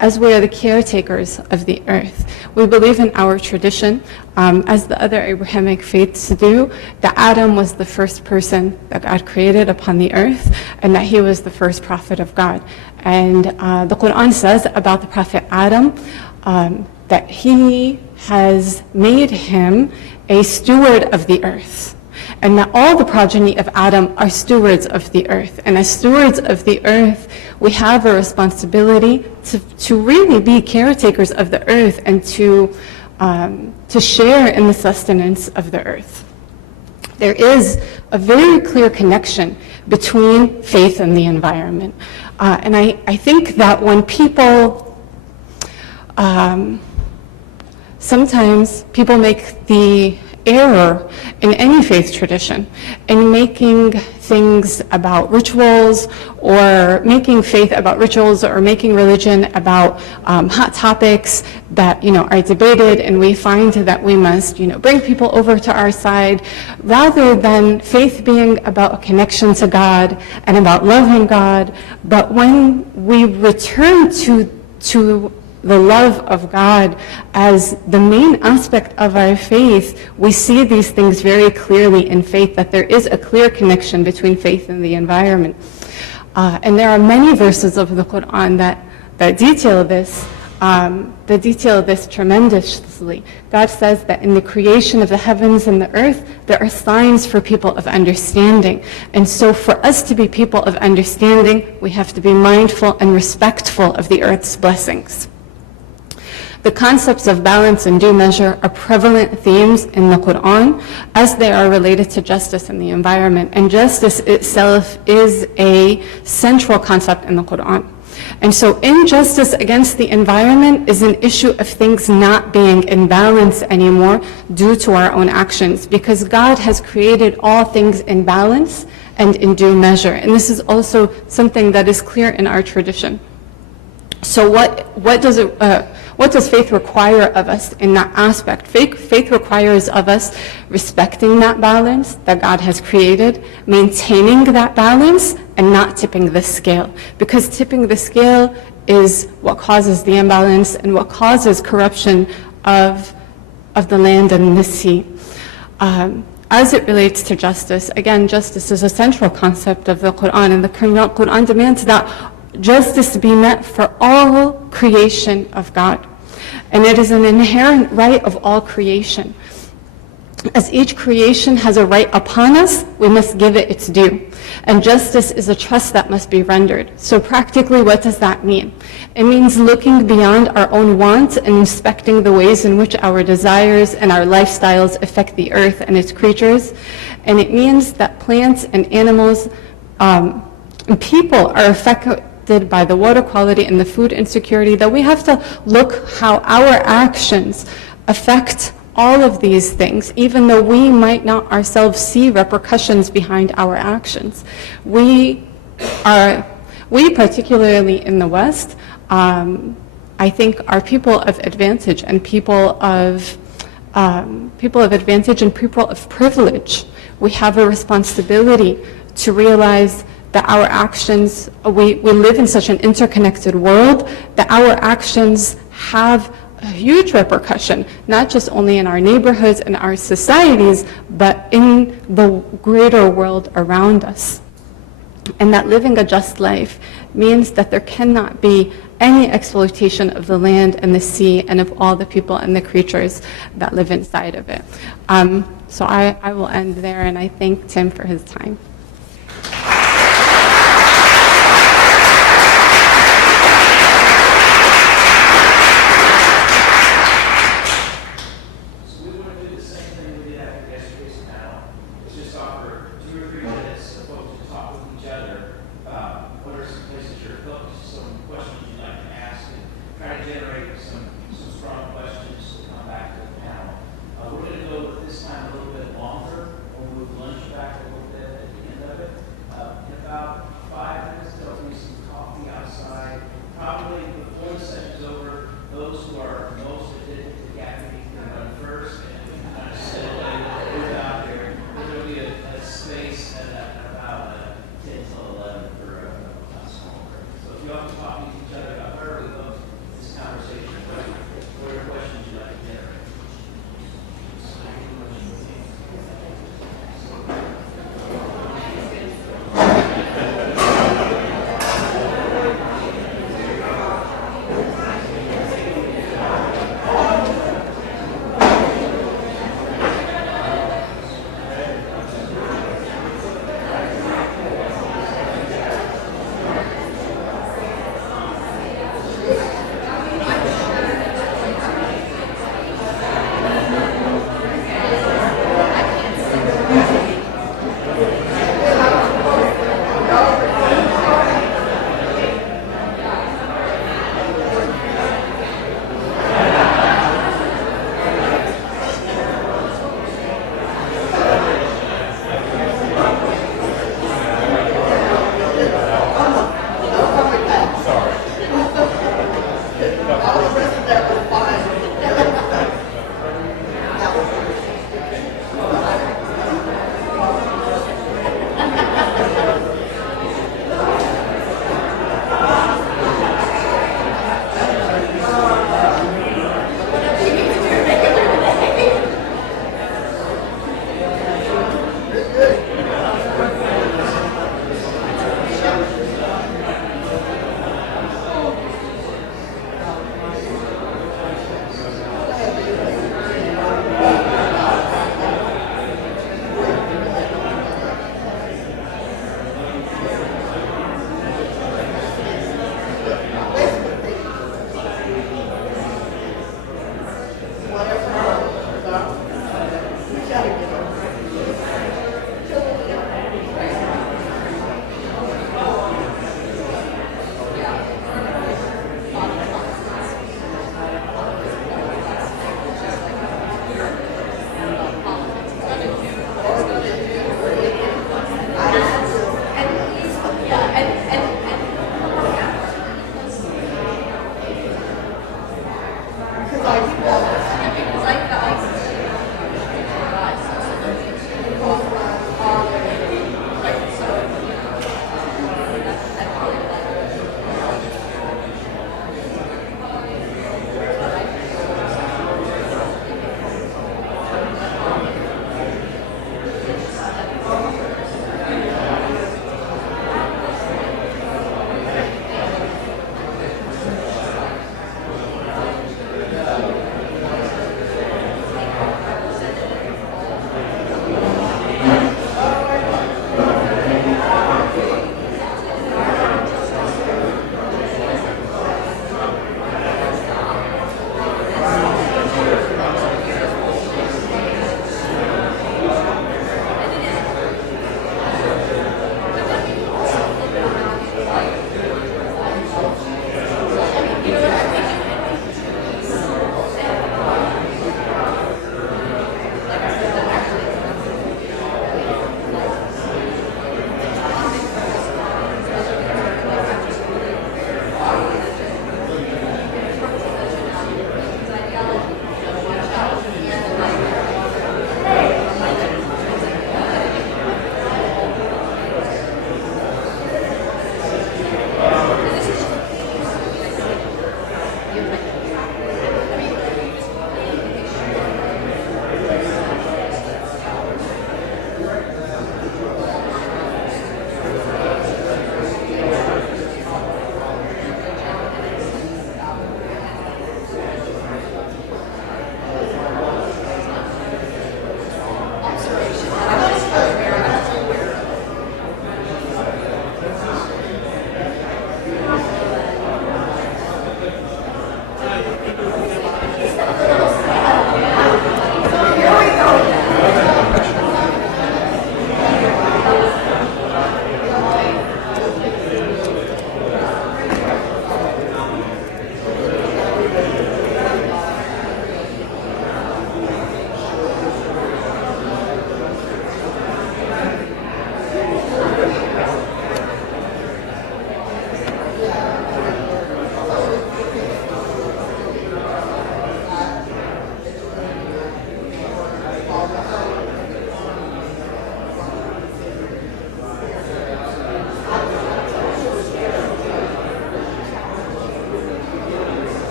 as we are the caretakers of the earth. We believe in our tradition, as the other Abrahamic faiths do, that Adam was the first person that God created upon the earth, and that he was the first prophet of God. And the Quran says about the prophet Adam that he has made him a steward of the earth, and that all the progeny of Adam are stewards of the earth. And as stewards of the earth, we have a responsibility to really be caretakers of the earth and to share in the sustenance of the earth. There is a very clear connection between faith and the environment. And I think that when people sometimes people make the error in any faith tradition in making things about rituals, or making faith about rituals, or making religion about hot topics that are debated, and we find that we must bring people over to our side, rather than faith being about a connection to God and about loving God. But when we return to the love of God as the main aspect of our faith, we see these things very clearly in faith, that there is a clear connection between faith and the environment. And there are many verses of the Quran that detail this, tremendously. God says that in the creation of the heavens and the earth, there are signs for people of understanding. And so for us to be people of understanding, we have to be mindful and respectful of the earth's blessings. The concepts of balance and due measure are prevalent themes in the Quran, as they are related to justice in the environment. And justice itself is a central concept in the Quran. And so injustice against the environment is an issue of things not being in balance anymore due to our own actions, because God has created all things in balance and in due measure. And this is also something that is clear in our tradition. So what does faith require of us in that aspect? Faith requires of us respecting that balance that God has created, maintaining that balance, and not tipping the scale. Because tipping the scale is what causes the imbalance and what causes corruption of the land and the sea. As it relates to justice, again, justice is a central concept of the Quran, and the Quran demands that justice be met for all creation of God. And it is an inherent right of all creation. As each creation has a right upon us, we must give it its due. And justice is a trust that must be rendered. So practically, what does that mean? It means looking beyond our own wants and inspecting the ways in which our desires and our lifestyles affect the earth and its creatures. And it means that plants and animals and people are affected by the water quality and the food insecurity, that we have to look how our actions affect all of these things, even though we might not ourselves see repercussions behind our actions. We particularly in the West, I think are people of advantage and people of advantage and people of privilege. We have a responsibility to realize that our actions, we live in such an interconnected world, that our actions have a huge repercussion, not just only in our neighborhoods and our societies, but in the greater world around us. And that living a just life means that there cannot be any exploitation of the land and the sea and of all the people and the creatures that live inside of it. So I will end there, and I thank Tim for his time.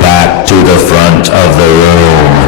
back to the front of the room.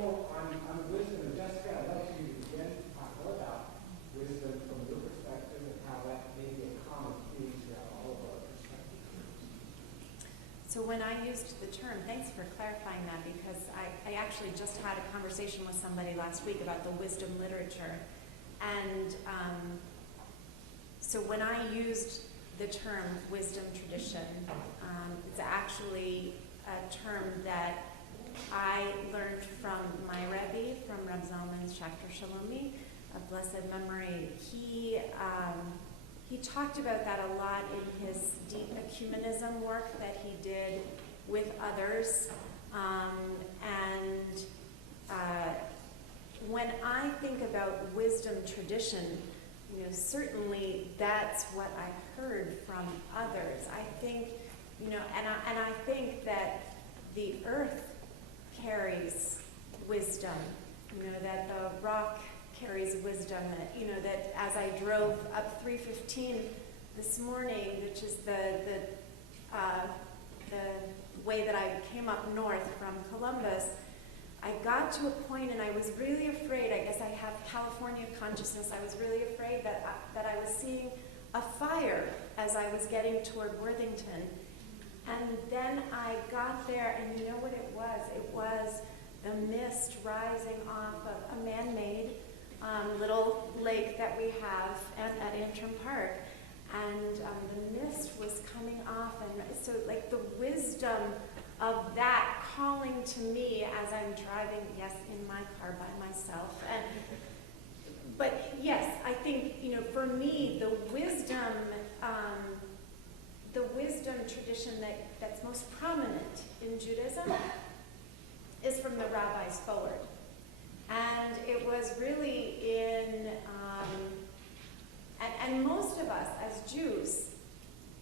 More So when I used the term, thanks for clarifying that, because I actually just had a conversation with somebody last week about the wisdom literature. And so when I used the term wisdom tradition, it's actually a term that I learned from my Rebbe, from Reb Zalman Schachter Shalomi, of blessed memory. He talked about that a lot in his deep ecumenism work that he did with others. When I think about wisdom tradition, certainly that's what I heard from others. I think, and I think that the earth carries wisdom, that the rock carries wisdom, that as I drove up 315 this morning, which is the way that I came up north from Columbus, I got to a point and I was really afraid. I guess I have California consciousness. I was really afraid that I was seeing a fire as I was getting toward Worthington. And then I got there, and you know what it was? It was the mist rising off of a man-made little lake that we have at Antrim Park. And the mist was coming off, and so like the wisdom of that calling to me as I'm driving, yes, in my car by myself. But yes, I think, for me, the wisdom tradition that's most prominent in Judaism is from the rabbis forward. And it was really and most of us as Jews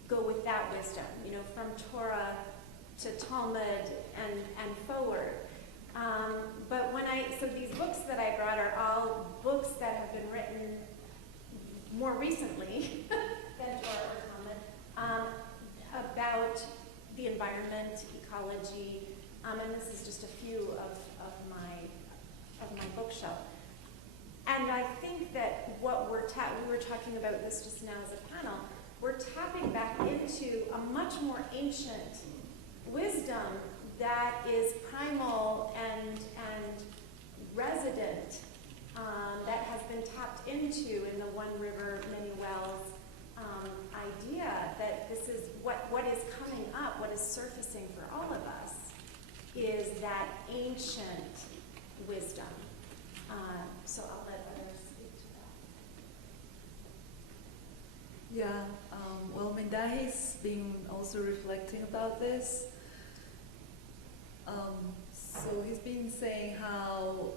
go with that wisdom, from Torah to Talmud and forward. But so these books that I brought are all books that have been written more recently than Torah or Talmud, about the environment, ecology, and this is just a few of my bookshelf. And I think that what we were talking about this just now as a panel, we're tapping back into a much more ancient wisdom that is primal and resident, that has been tapped into in the One River, Many Wells idea that this is what is coming up, what is surfacing for all of us, is that ancient wisdom. So I'll let others speak to that. Yeah, well, Mendahi's been also reflecting about this. So he's been saying how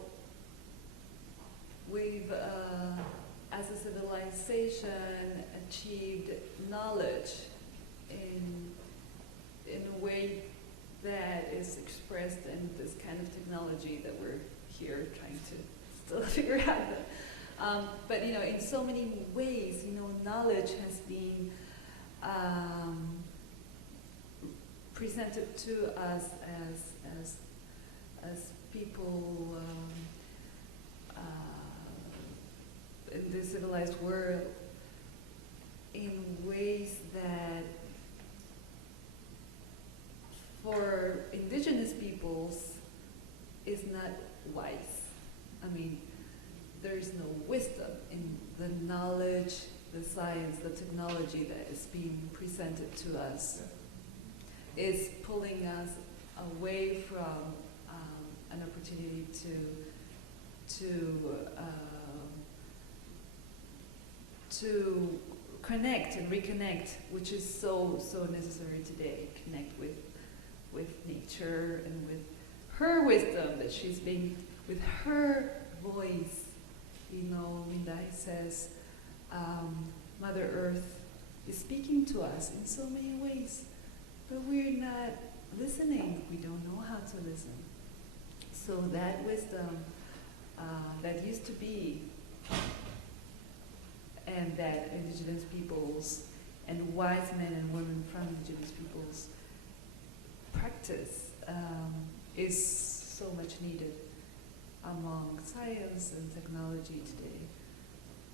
we've, as a civilization, achieved knowledge in a way that is expressed in this kind of technology that we're here trying to still figure out. But in so many ways, knowledge has been presented to us as people in the civilized world in ways that for indigenous peoples is not wise. I mean, there is no wisdom in the knowledge, the science, the technology that is being presented to us. Is pulling us away from an opportunity to connect and reconnect, which is so necessary today. Connect with nature and with her wisdom that she's being, with her voice. Mindai says, Mother Earth is speaking to us in so many ways, but we're not listening. We don't know how to listen. So that wisdom that used to be, and that indigenous peoples and wise men and women from indigenous peoples practice is so much needed among science and technology today.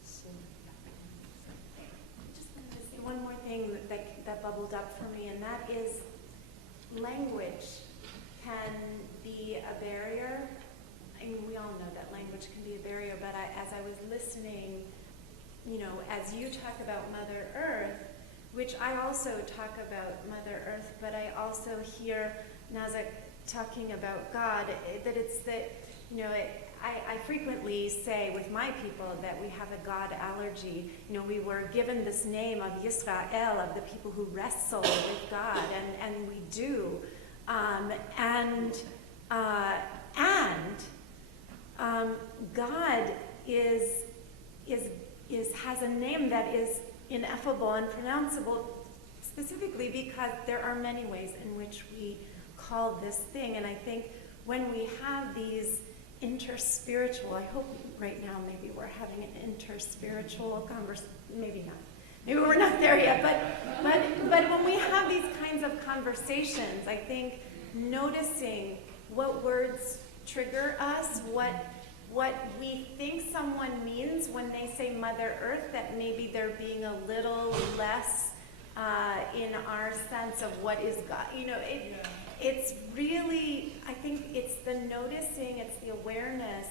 So, I just wanted to say one more thing that bubbled up for me, and that is language can be a barrier. I mean, we all know that language can be a barrier, but as I was listening, you know, as you talk about Mother Earth, which I also talk about Mother Earth, but I also hear Nazak talking about God, that it's that, you know, I frequently say with my people that we have a God allergy. You know, we were given this name of Yisrael, of the people who wrestle with God, and we do. God has a name that is ineffable and pronounceable, specifically because there are many ways in which we call this thing. And I think when we have these interspiritual, I hope right now maybe we're having an interspiritual conversation, maybe not. Maybe we're not there yet, but when we have these kinds of conversations, I think noticing what words trigger us, what we think someone means when they say Mother Earth, that maybe they're being a little less in our sense of what is God. You know, it's really, I think it's the noticing, it's the awareness.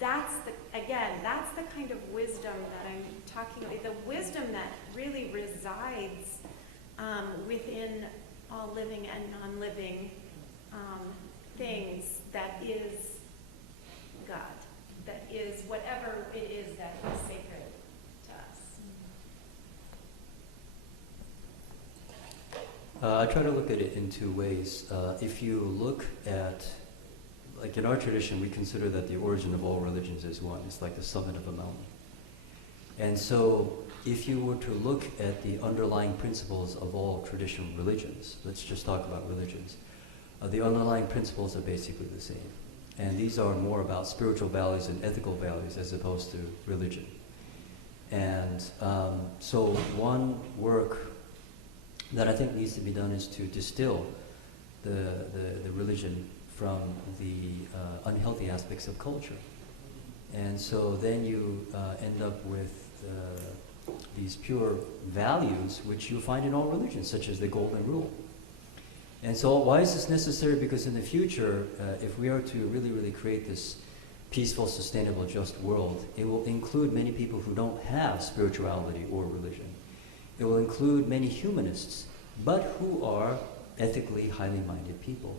That's the kind of wisdom that I'm talking about, the wisdom that really resides within all living and non-living things, that is God, that is whatever it is that is sacred to us. I try to look at it in two ways. If you look at, like in our tradition, we consider that the origin of all religions is one. It's like the summit of a mountain. And so if you were to look at the underlying principles of all traditional religions, let's just talk about religions, the underlying principles are basically the same. And these are more about spiritual values and ethical values as opposed to religion. And so one work that I think needs to be done is to distill the religion from the unhealthy aspects of culture. And so then you end up with these pure values which you find in all religions, such as the Golden Rule. And so why is this necessary? Because in the future, if we are to really create this peaceful, sustainable, just world, it will include many people who don't have spirituality or religion. It will include many humanists, but who are ethically highly minded people.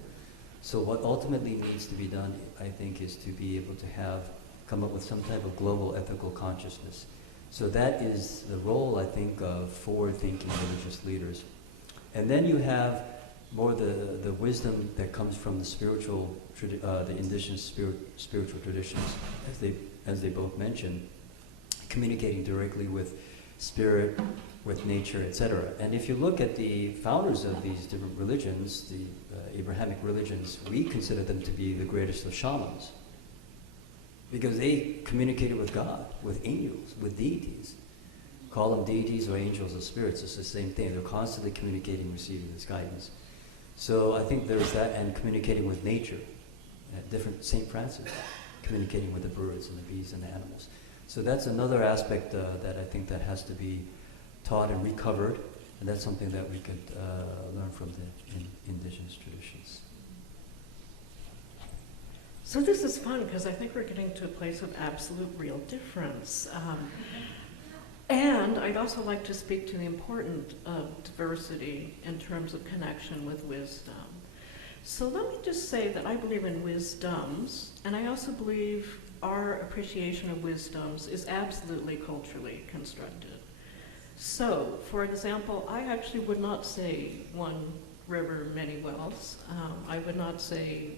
So what ultimately needs to be done, I think, is to be able to come up with some type of global ethical consciousness. So that is the role, I think, of forward-thinking religious leaders. And then you have more the wisdom that comes from the spiritual, the indigenous spiritual traditions, as they both mentioned, communicating directly with spirit, with nature, etc. And if you look at the founders of these different religions, the Abrahamic religions, we consider them to be the greatest of shamans, because they communicated with God, with angels, with deities. Call them deities or angels or spirits, it's the same thing. They're constantly communicating, receiving this guidance. So I think there's that, and communicating with nature. Different St. Francis, communicating with the birds and the bees and the animals. So that's another aspect that I think that has to be taught and recovered, and that's something that we could learn from the indigenous traditions. So this is fun because I think we're getting to a place of absolute real difference. And I'd also like to speak to the importance of diversity in terms of connection with wisdom. So let me just say that I believe in wisdoms, and I also believe our appreciation of wisdoms is absolutely culturally constructed. So, for example, I actually would not say one river, many wells. I would not say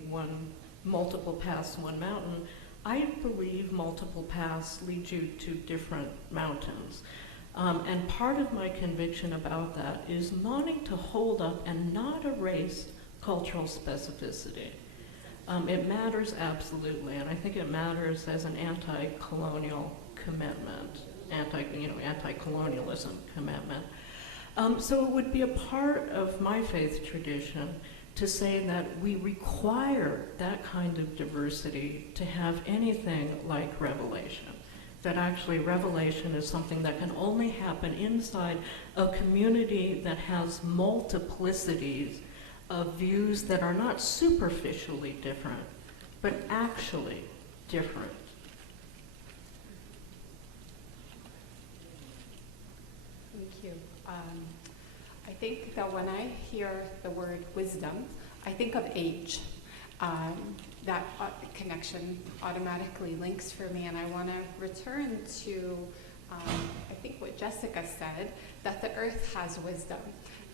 multiple paths, one mountain. I believe multiple paths lead you to different mountains. And part of my conviction about that is wanting to hold up and not erase cultural specificity. It matters absolutely, and I think it matters as an anti-colonial commitment, anti-colonialism commitment. So it would be a part of my faith tradition to say that we require that kind of diversity to have anything like revelation. That actually revelation is something that can only happen inside a community that has multiplicities of views that are not superficially different, but actually different. Thank you. I think that when I hear the word wisdom, I think of age. That connection automatically links for me, and I want to return to, I think what Jessica said, that the earth has wisdom.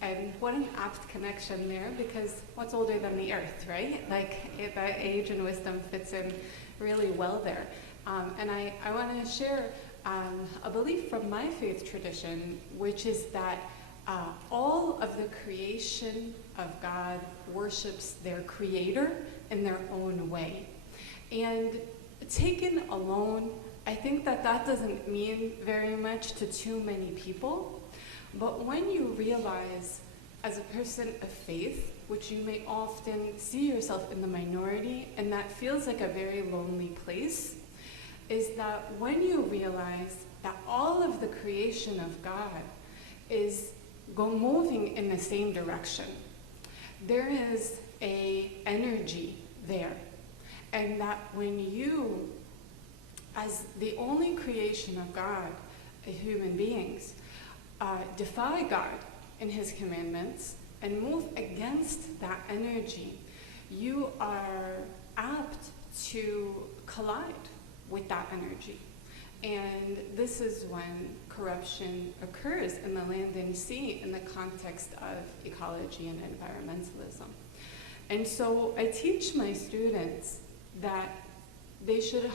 And what an apt connection there, because what's older than the earth, right? Like, that age and wisdom fits in really well there. And I want to share a belief from my faith tradition, which is that all of the creation of God worships their creator in their own way. And taken alone, I think that that doesn't mean very much to too many people. But when you realize, as a person of faith, which you may often see yourself in the minority, and that feels like a very lonely place, is that when you realize that all of the creation of God is moving in the same direction, there is an energy there. And that when you, as the only creation of God, human beings, defy God and his commandments and move against that energy, you are apt to collide with that energy. And this is when corruption occurs in the land and sea in the context of ecology and environmentalism. And so I teach my students that they should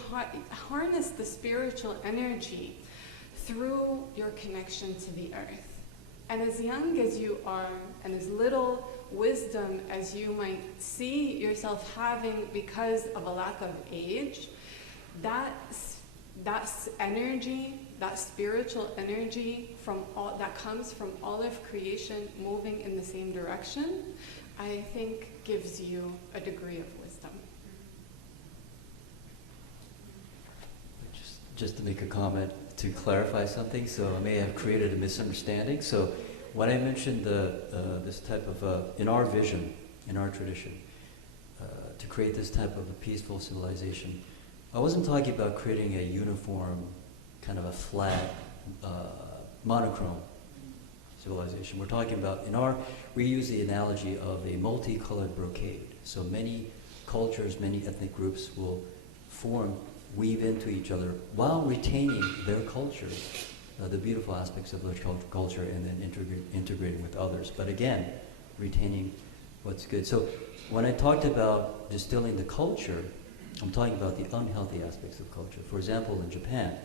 harness the spiritual energy through your connection to the earth. And as young as you are, and as little wisdom as you might see yourself having because of a lack of age, that energy, that spiritual energy that comes from all of creation moving in the same direction, I think gives you a degree of wisdom. Just to make a comment to clarify something, so I may have created a misunderstanding. So when I mentioned this type of, in our vision, in our tradition, to create this type of a peaceful civilization, I wasn't talking about creating a uniform, kind of a flat, monochrome civilization. We're talking about, we use the analogy of a multicolored brocade. So many cultures, many ethnic groups will weave into each other while retaining their culture, the beautiful aspects of their culture, and then integrating with others. But again, retaining what's good. So when I talked about distilling the culture, I'm talking about the unhealthy aspects of culture. For example, in Japan,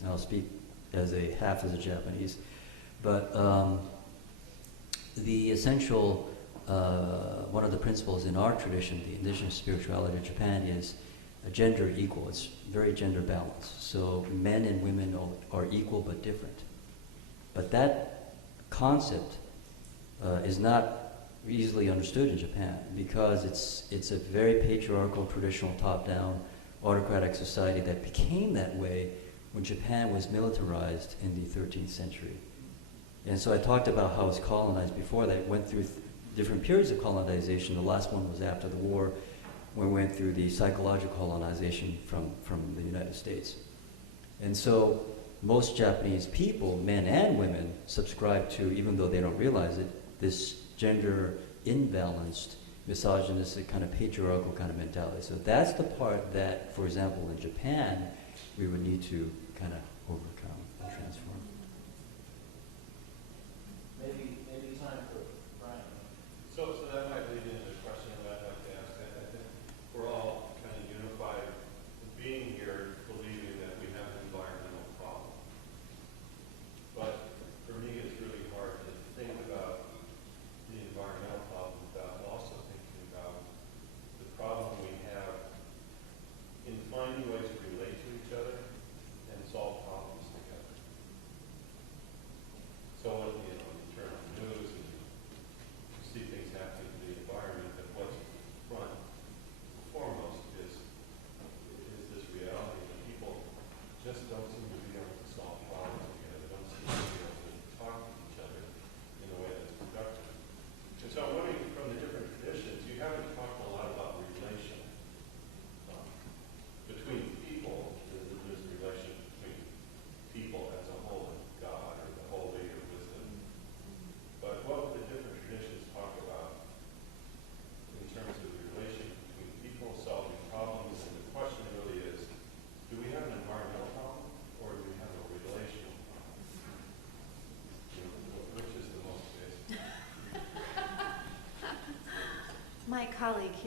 and I'll speak half as a Japanese, but the essential, one of the principles in our tradition, the indigenous spirituality of Japan, is gender equal. It's very gender balanced. So men and women are equal but different. But that concept is not easily understood in Japan because it's a very patriarchal, traditional, top-down, autocratic society that became that way when Japan was militarized in the 13th century. And so I talked about how it was colonized before that. It went through different periods of colonization. The last one was after the war, when we went through the psychological colonization from the United States. And so most Japanese people, men and women, subscribe to, even though they don't realize it, this gender imbalanced, misogynistic, kind of patriarchal kind of mentality. So that's the part that, for example, in Japan, we would need to kind of overcome and transform. Maybe time for Brian. So that might lead into the question that I'd like to ask. I think we're all kind of unified being here, believing that we have an environmental problem. But for me, it's really hard to think about the environmental problem without also thinking about the problem we have in finding ways to relate to each other and solve problems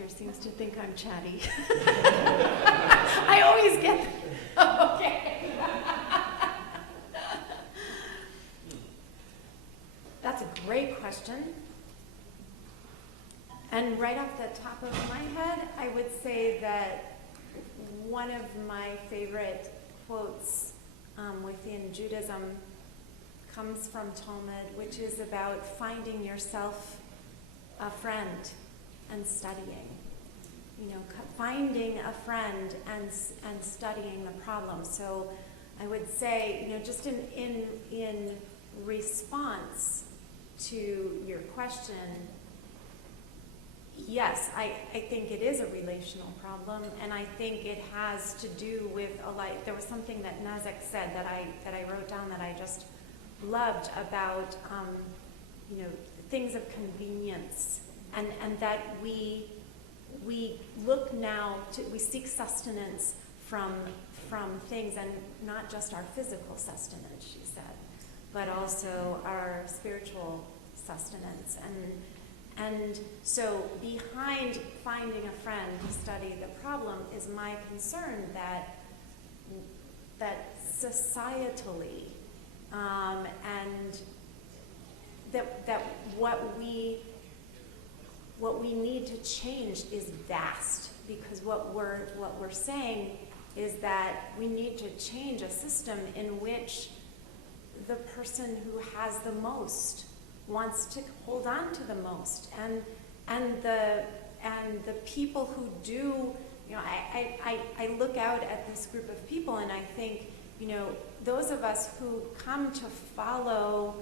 here seems to think I'm chatty. I always get, okay. That's a great question. And right off the top of my head, I would say that one of my favorite quotes within Judaism comes from Talmud, which is about finding yourself a friend and studying. You know, finding a friend and studying the problem. So I would say, you know, just in response to your question, yes, I think it is a relational problem, and I think it has to do with there was something that Nazek said that I wrote down that I just loved about you know, things of convenience, and that we look now to, we seek sustenance from things, and not just our physical sustenance, she said, but also our spiritual sustenance. And so behind finding a friend to study the problem is my concern that societally, and that what we need to change is vast, because what we're saying is that we need to change a system in which the person who has the most wants to hold on to the most, and the people who do, you know, I look out at this group of people and I think, you know, those of us who come to follow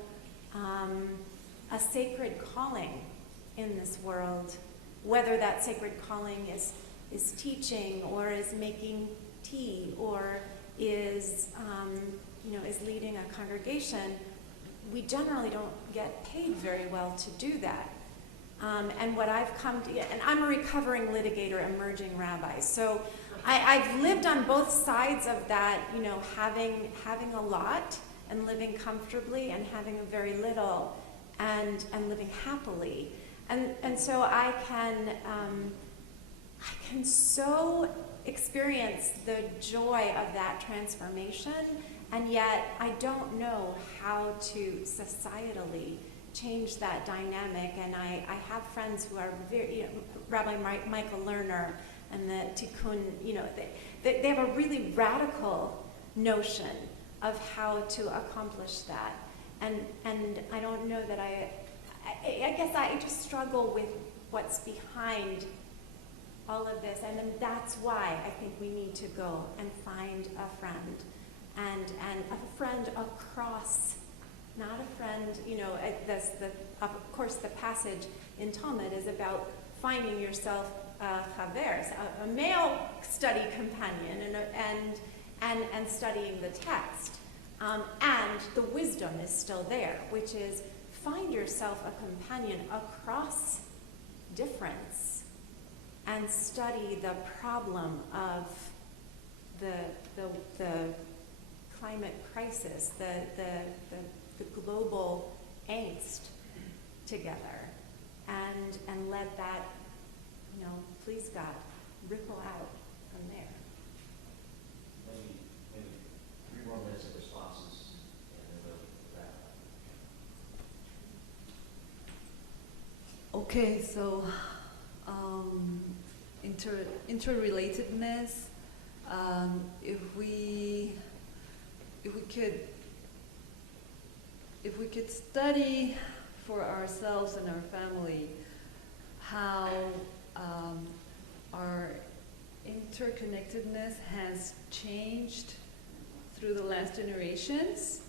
a sacred calling in this world, whether that sacred calling is teaching, or is making tea, or is you know, is leading a congregation, we generally don't get paid very well to do that. And what I've come to, and I'm a recovering litigator, emerging rabbi, so I've lived on both sides of that, you know, having a lot and living comfortably, and having a very little and living happily. And so I can so experience the joy of that transformation, and yet I don't know how to societally change that dynamic. And I have friends who are very, you know, Rabbi Michael Lerner and the Tikkun, you know, they have a really radical notion of how to accomplish that. And I don't know that I guess I just struggle with what's behind all of this, and then that's why I think we need to go and find a friend, and a friend across, not a friend, you know, of course the passage in Talmud is about finding yourself a male study companion, and studying the text, and the wisdom is still there, which is find yourself a companion across difference, and study the problem of the climate crisis, the global angst together, and let that, you know, please God, ripple out from there. Maybe 3 more minutes of responses, and then we'll wrap up. Okay, so interrelatedness. If we could study for ourselves and our family how our interconnectedness has changed through the last generations,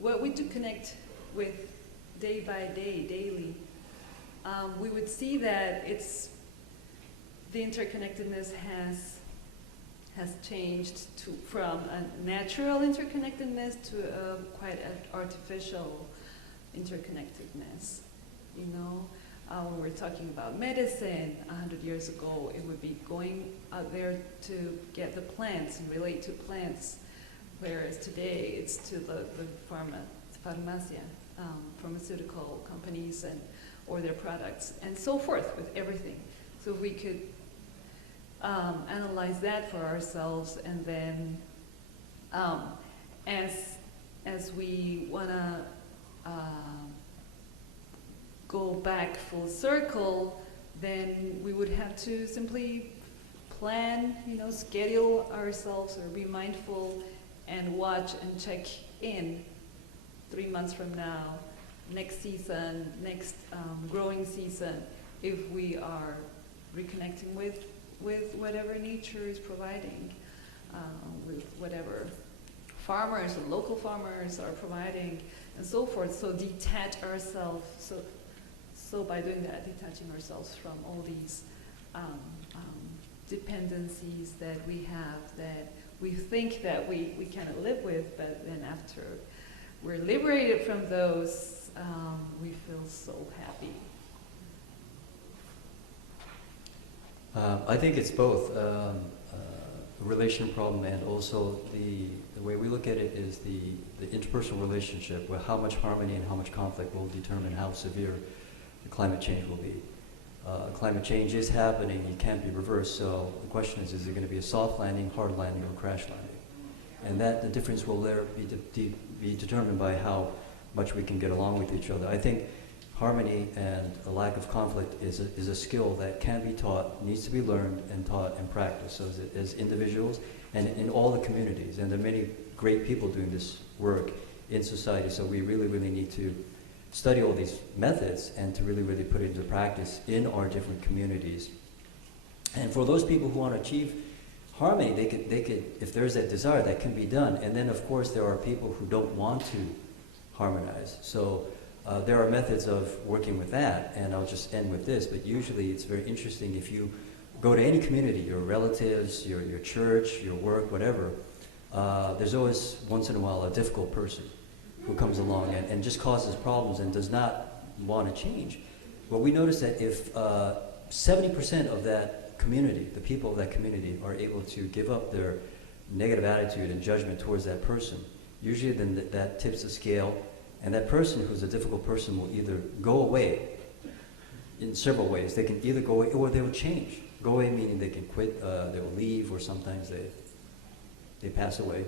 what we do connect with day by day, daily, we would see that the interconnectedness has changed from a natural interconnectedness to a quite an artificial interconnectedness. You know, when we're talking about medicine 100 years ago, it would be going out there to get the plants and relate to plants, whereas today it's to the pharmaceutical companies or their products, and so forth with everything. So we could analyze that for ourselves, and then as we want to go back full circle, then we would have to simply plan, schedule ourselves or be mindful and watch and check in 3 months from now, next season, next growing season, if we are reconnecting with whatever nature is providing, with whatever farmers and local farmers are providing, and so forth. So detach ourselves. So by doing that, detaching ourselves from all these dependencies that we have, that we think that we cannot live with, but then after we're liberated from those, we feel so happy. I think it's both a relation problem, and also the way we look at it is the interpersonal relationship, where how much harmony and how much conflict will determine how severe the climate change will be. Climate change is happening, it can't be reversed, so the question is it going to be a soft landing, hard landing, or crash landing? And that the difference will there be determined by how much we can get along with each other. I think harmony and a lack of conflict is a skill that can be taught, needs to be learned and taught and practiced, so as individuals and in all the communities. And there are many great people doing this work in society, so we really, really need to study all these methods and to really, really put it into practice in our different communities. And for those people who want to achieve harmony, they could, if there's that desire, that can be done. And then, of course, there are people who don't want to harmonize. So there are methods of working with that, and I'll just end with this, but usually it's very interesting if you go to any community, your relatives, your church, your work, whatever, there's always, once in a while, a difficult person who comes along and just causes problems and does not want to change. Well, we notice that if 70% of that community, the people of that community, are able to give up their negative attitude and judgment towards that person, usually then that tips the scale, and that person who's a difficult person will either go away in several ways. They can either go away or they will change. Go away meaning they can quit, they will leave, or sometimes they pass away.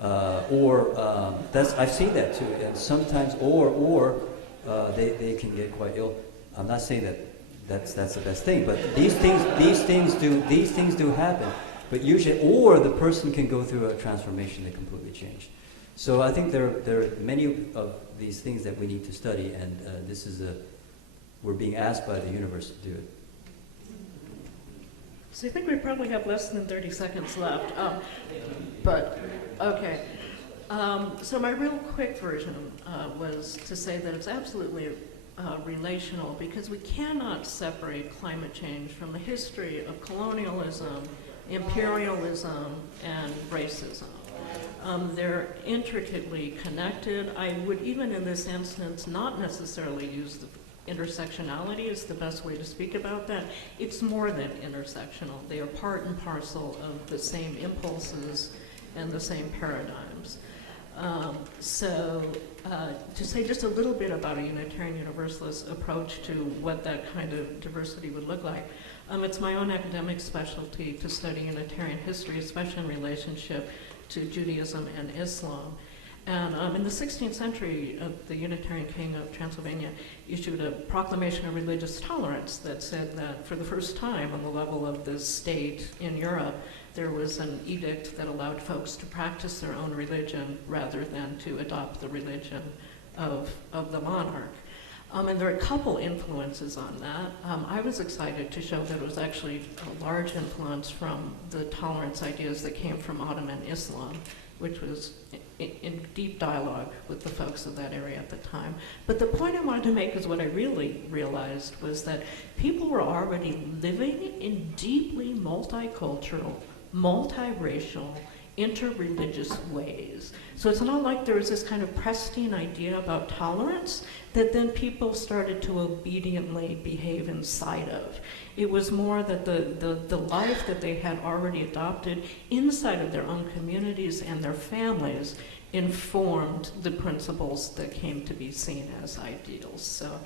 I've seen that too, and sometimes, or they can get quite ill. I'm not saying that's the best thing, but these things do happen. But usually, or the person can go through a transformation, they completely change. So I think there are many of these things that we need to study, and we're being asked by the universe to do it. So I think we probably have less than 30 seconds left, but okay. So my real quick version was to say that it's absolutely relational, because we cannot separate climate change from the history of colonialism, imperialism, and racism. They're intricately connected. I would, even in this instance, not necessarily use the intersectionality is the best way to speak about that. It's more than intersectional. They are part and parcel of the same impulses and the same paradigms. To say just a little bit about a Unitarian Universalist approach to what that kind of diversity would look like. It's my own academic specialty to study Unitarian history, especially in relationship to Judaism and Islam. And in the 16th century, the Unitarian King of Transylvania issued a proclamation of religious tolerance that said that for the first time on the level of the state in Europe, there was an edict that allowed folks to practice their own religion rather than to adopt the religion of the monarch. And there are a couple influences on that. I was excited to show that it was actually a large influence from the tolerance ideas that came from Ottoman Islam, which was in deep dialogue with the folks of that area at the time. But the point I wanted to make is what I really realized was that people were already living in deeply multicultural, multiracial, interreligious ways. So it's not like there was this kind of pristine idea about tolerance that then people started to obediently behave inside of. It was more that the life that they had already adopted inside of their own communities and their families informed the principles that came to be seen as ideals. So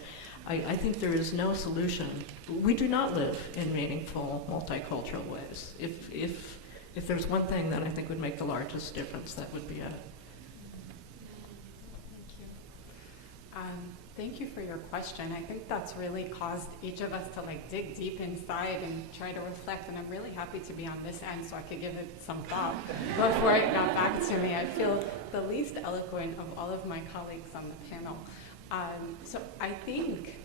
I think there is no solution. We do not live in meaningful multicultural ways. If there's one thing that I think would make the largest difference, that would be it. Thank you for your question. I think that's really caused each of us to dig deep inside and try to reflect, and I'm really happy to be on this end so I could give it some thought before it got back to me. I feel the least eloquent of all of my colleagues on the panel. So I think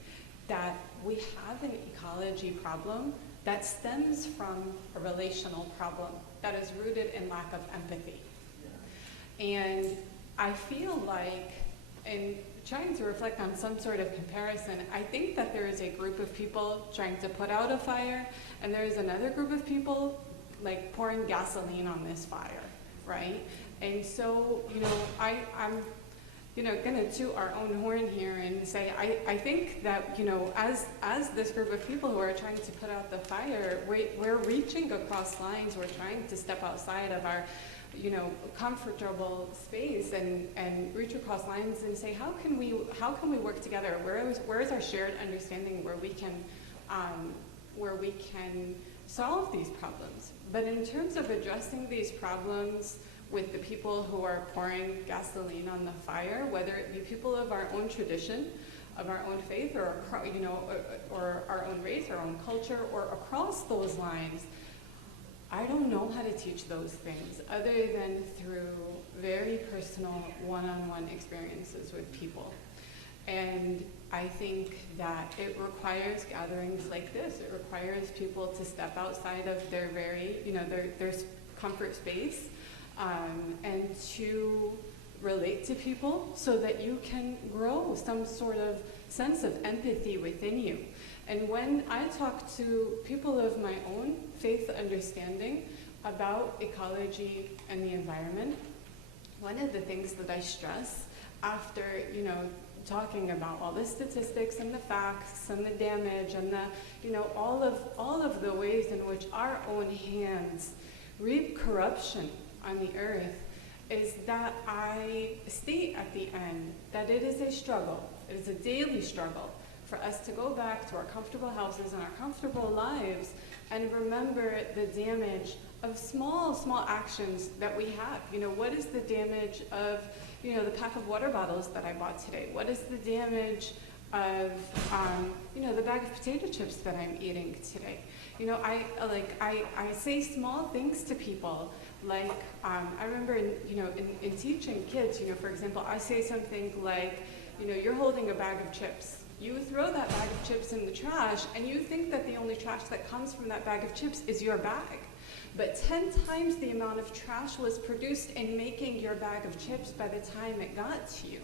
that we have an ecology problem that stems from a relational problem that is rooted in lack of empathy. And I feel like, in trying to reflect on some sort of comparison, I think that there is a group of people trying to put out a fire, and there is another group of people pouring gasoline on this fire, right? And so, I'm going to toot our own horn here and say, I think that, as this group of people who are trying to put out the fire, we're reaching across lines. We're trying to step outside of our, comfortable space and reach across lines and say, how can we work together? Where is our shared understanding where we can solve these problems? But in terms of addressing these problems with the people who are pouring gasoline on the fire, whether it be people of our own tradition, of our own faith, or our own race, our own culture, or across those lines, I don't know how to teach those things other than through very personal one-on-one experiences with people. And I think that it requires gatherings like this. It requires people to step outside of their their comfort space, and to relate to people so that you can grow some sort of sense of empathy within you. And when I talk to people of my own faith understanding about ecology and the environment, one of the things that I stress after, talking about all the statistics and the facts and the damage and the, all of the ways in which our own hands reap corruption on the earth, is that I state at the end that it is a struggle. It is a daily struggle for us to go back to our comfortable houses and our comfortable lives and remember the damage of small actions that we have. What is the damage of, the pack of water bottles that I bought today? What is the damage of, the bag of potato chips that I'm eating today? I say small things to people. I remember in teaching kids, for example, I say something like, you're holding a bag of chips. You throw that bag of chips in the trash, and you think that the only trash that comes from that bag of chips is your bag. But 10 times the amount of trash was produced in making your bag of chips by the time it got to you.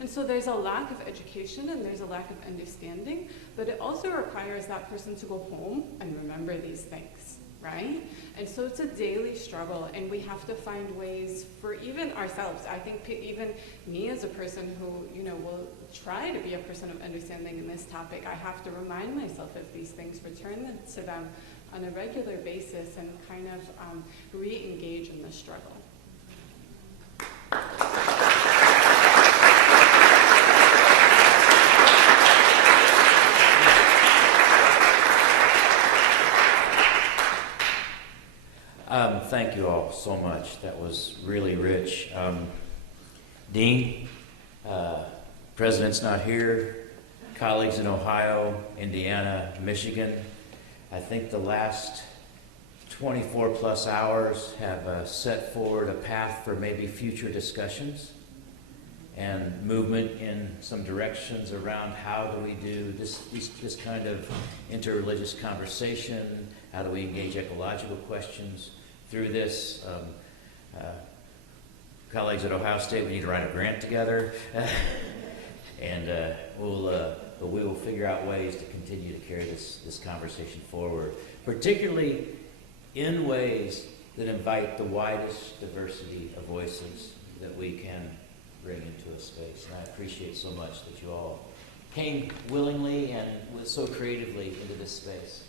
And so there's a lack of education and there's a lack of understanding, but it also requires that person to go home and remember these things, right? And so it's a daily struggle, and we have to find ways for even ourselves. I think even me as a person who, will try to be a person of understanding in this topic, I have to remind myself of these things, return to them on a regular basis, and kind of re-engage in the struggle. Thank you all so much. That was really rich. Dean, President's not here, colleagues in Ohio, Indiana, Michigan. I think the last 24 plus hours have set forward a path for maybe future discussions and movement in some directions around how do we do this kind of interreligious conversation, how do we engage ecological questions through this. Colleagues at Ohio State, we need to write a grant together, and we will figure out ways to continue to carry this conversation forward, particularly in ways that invite the widest diversity of voices that we can bring into a space. And I appreciate so much that you all came willingly and so creatively into this space.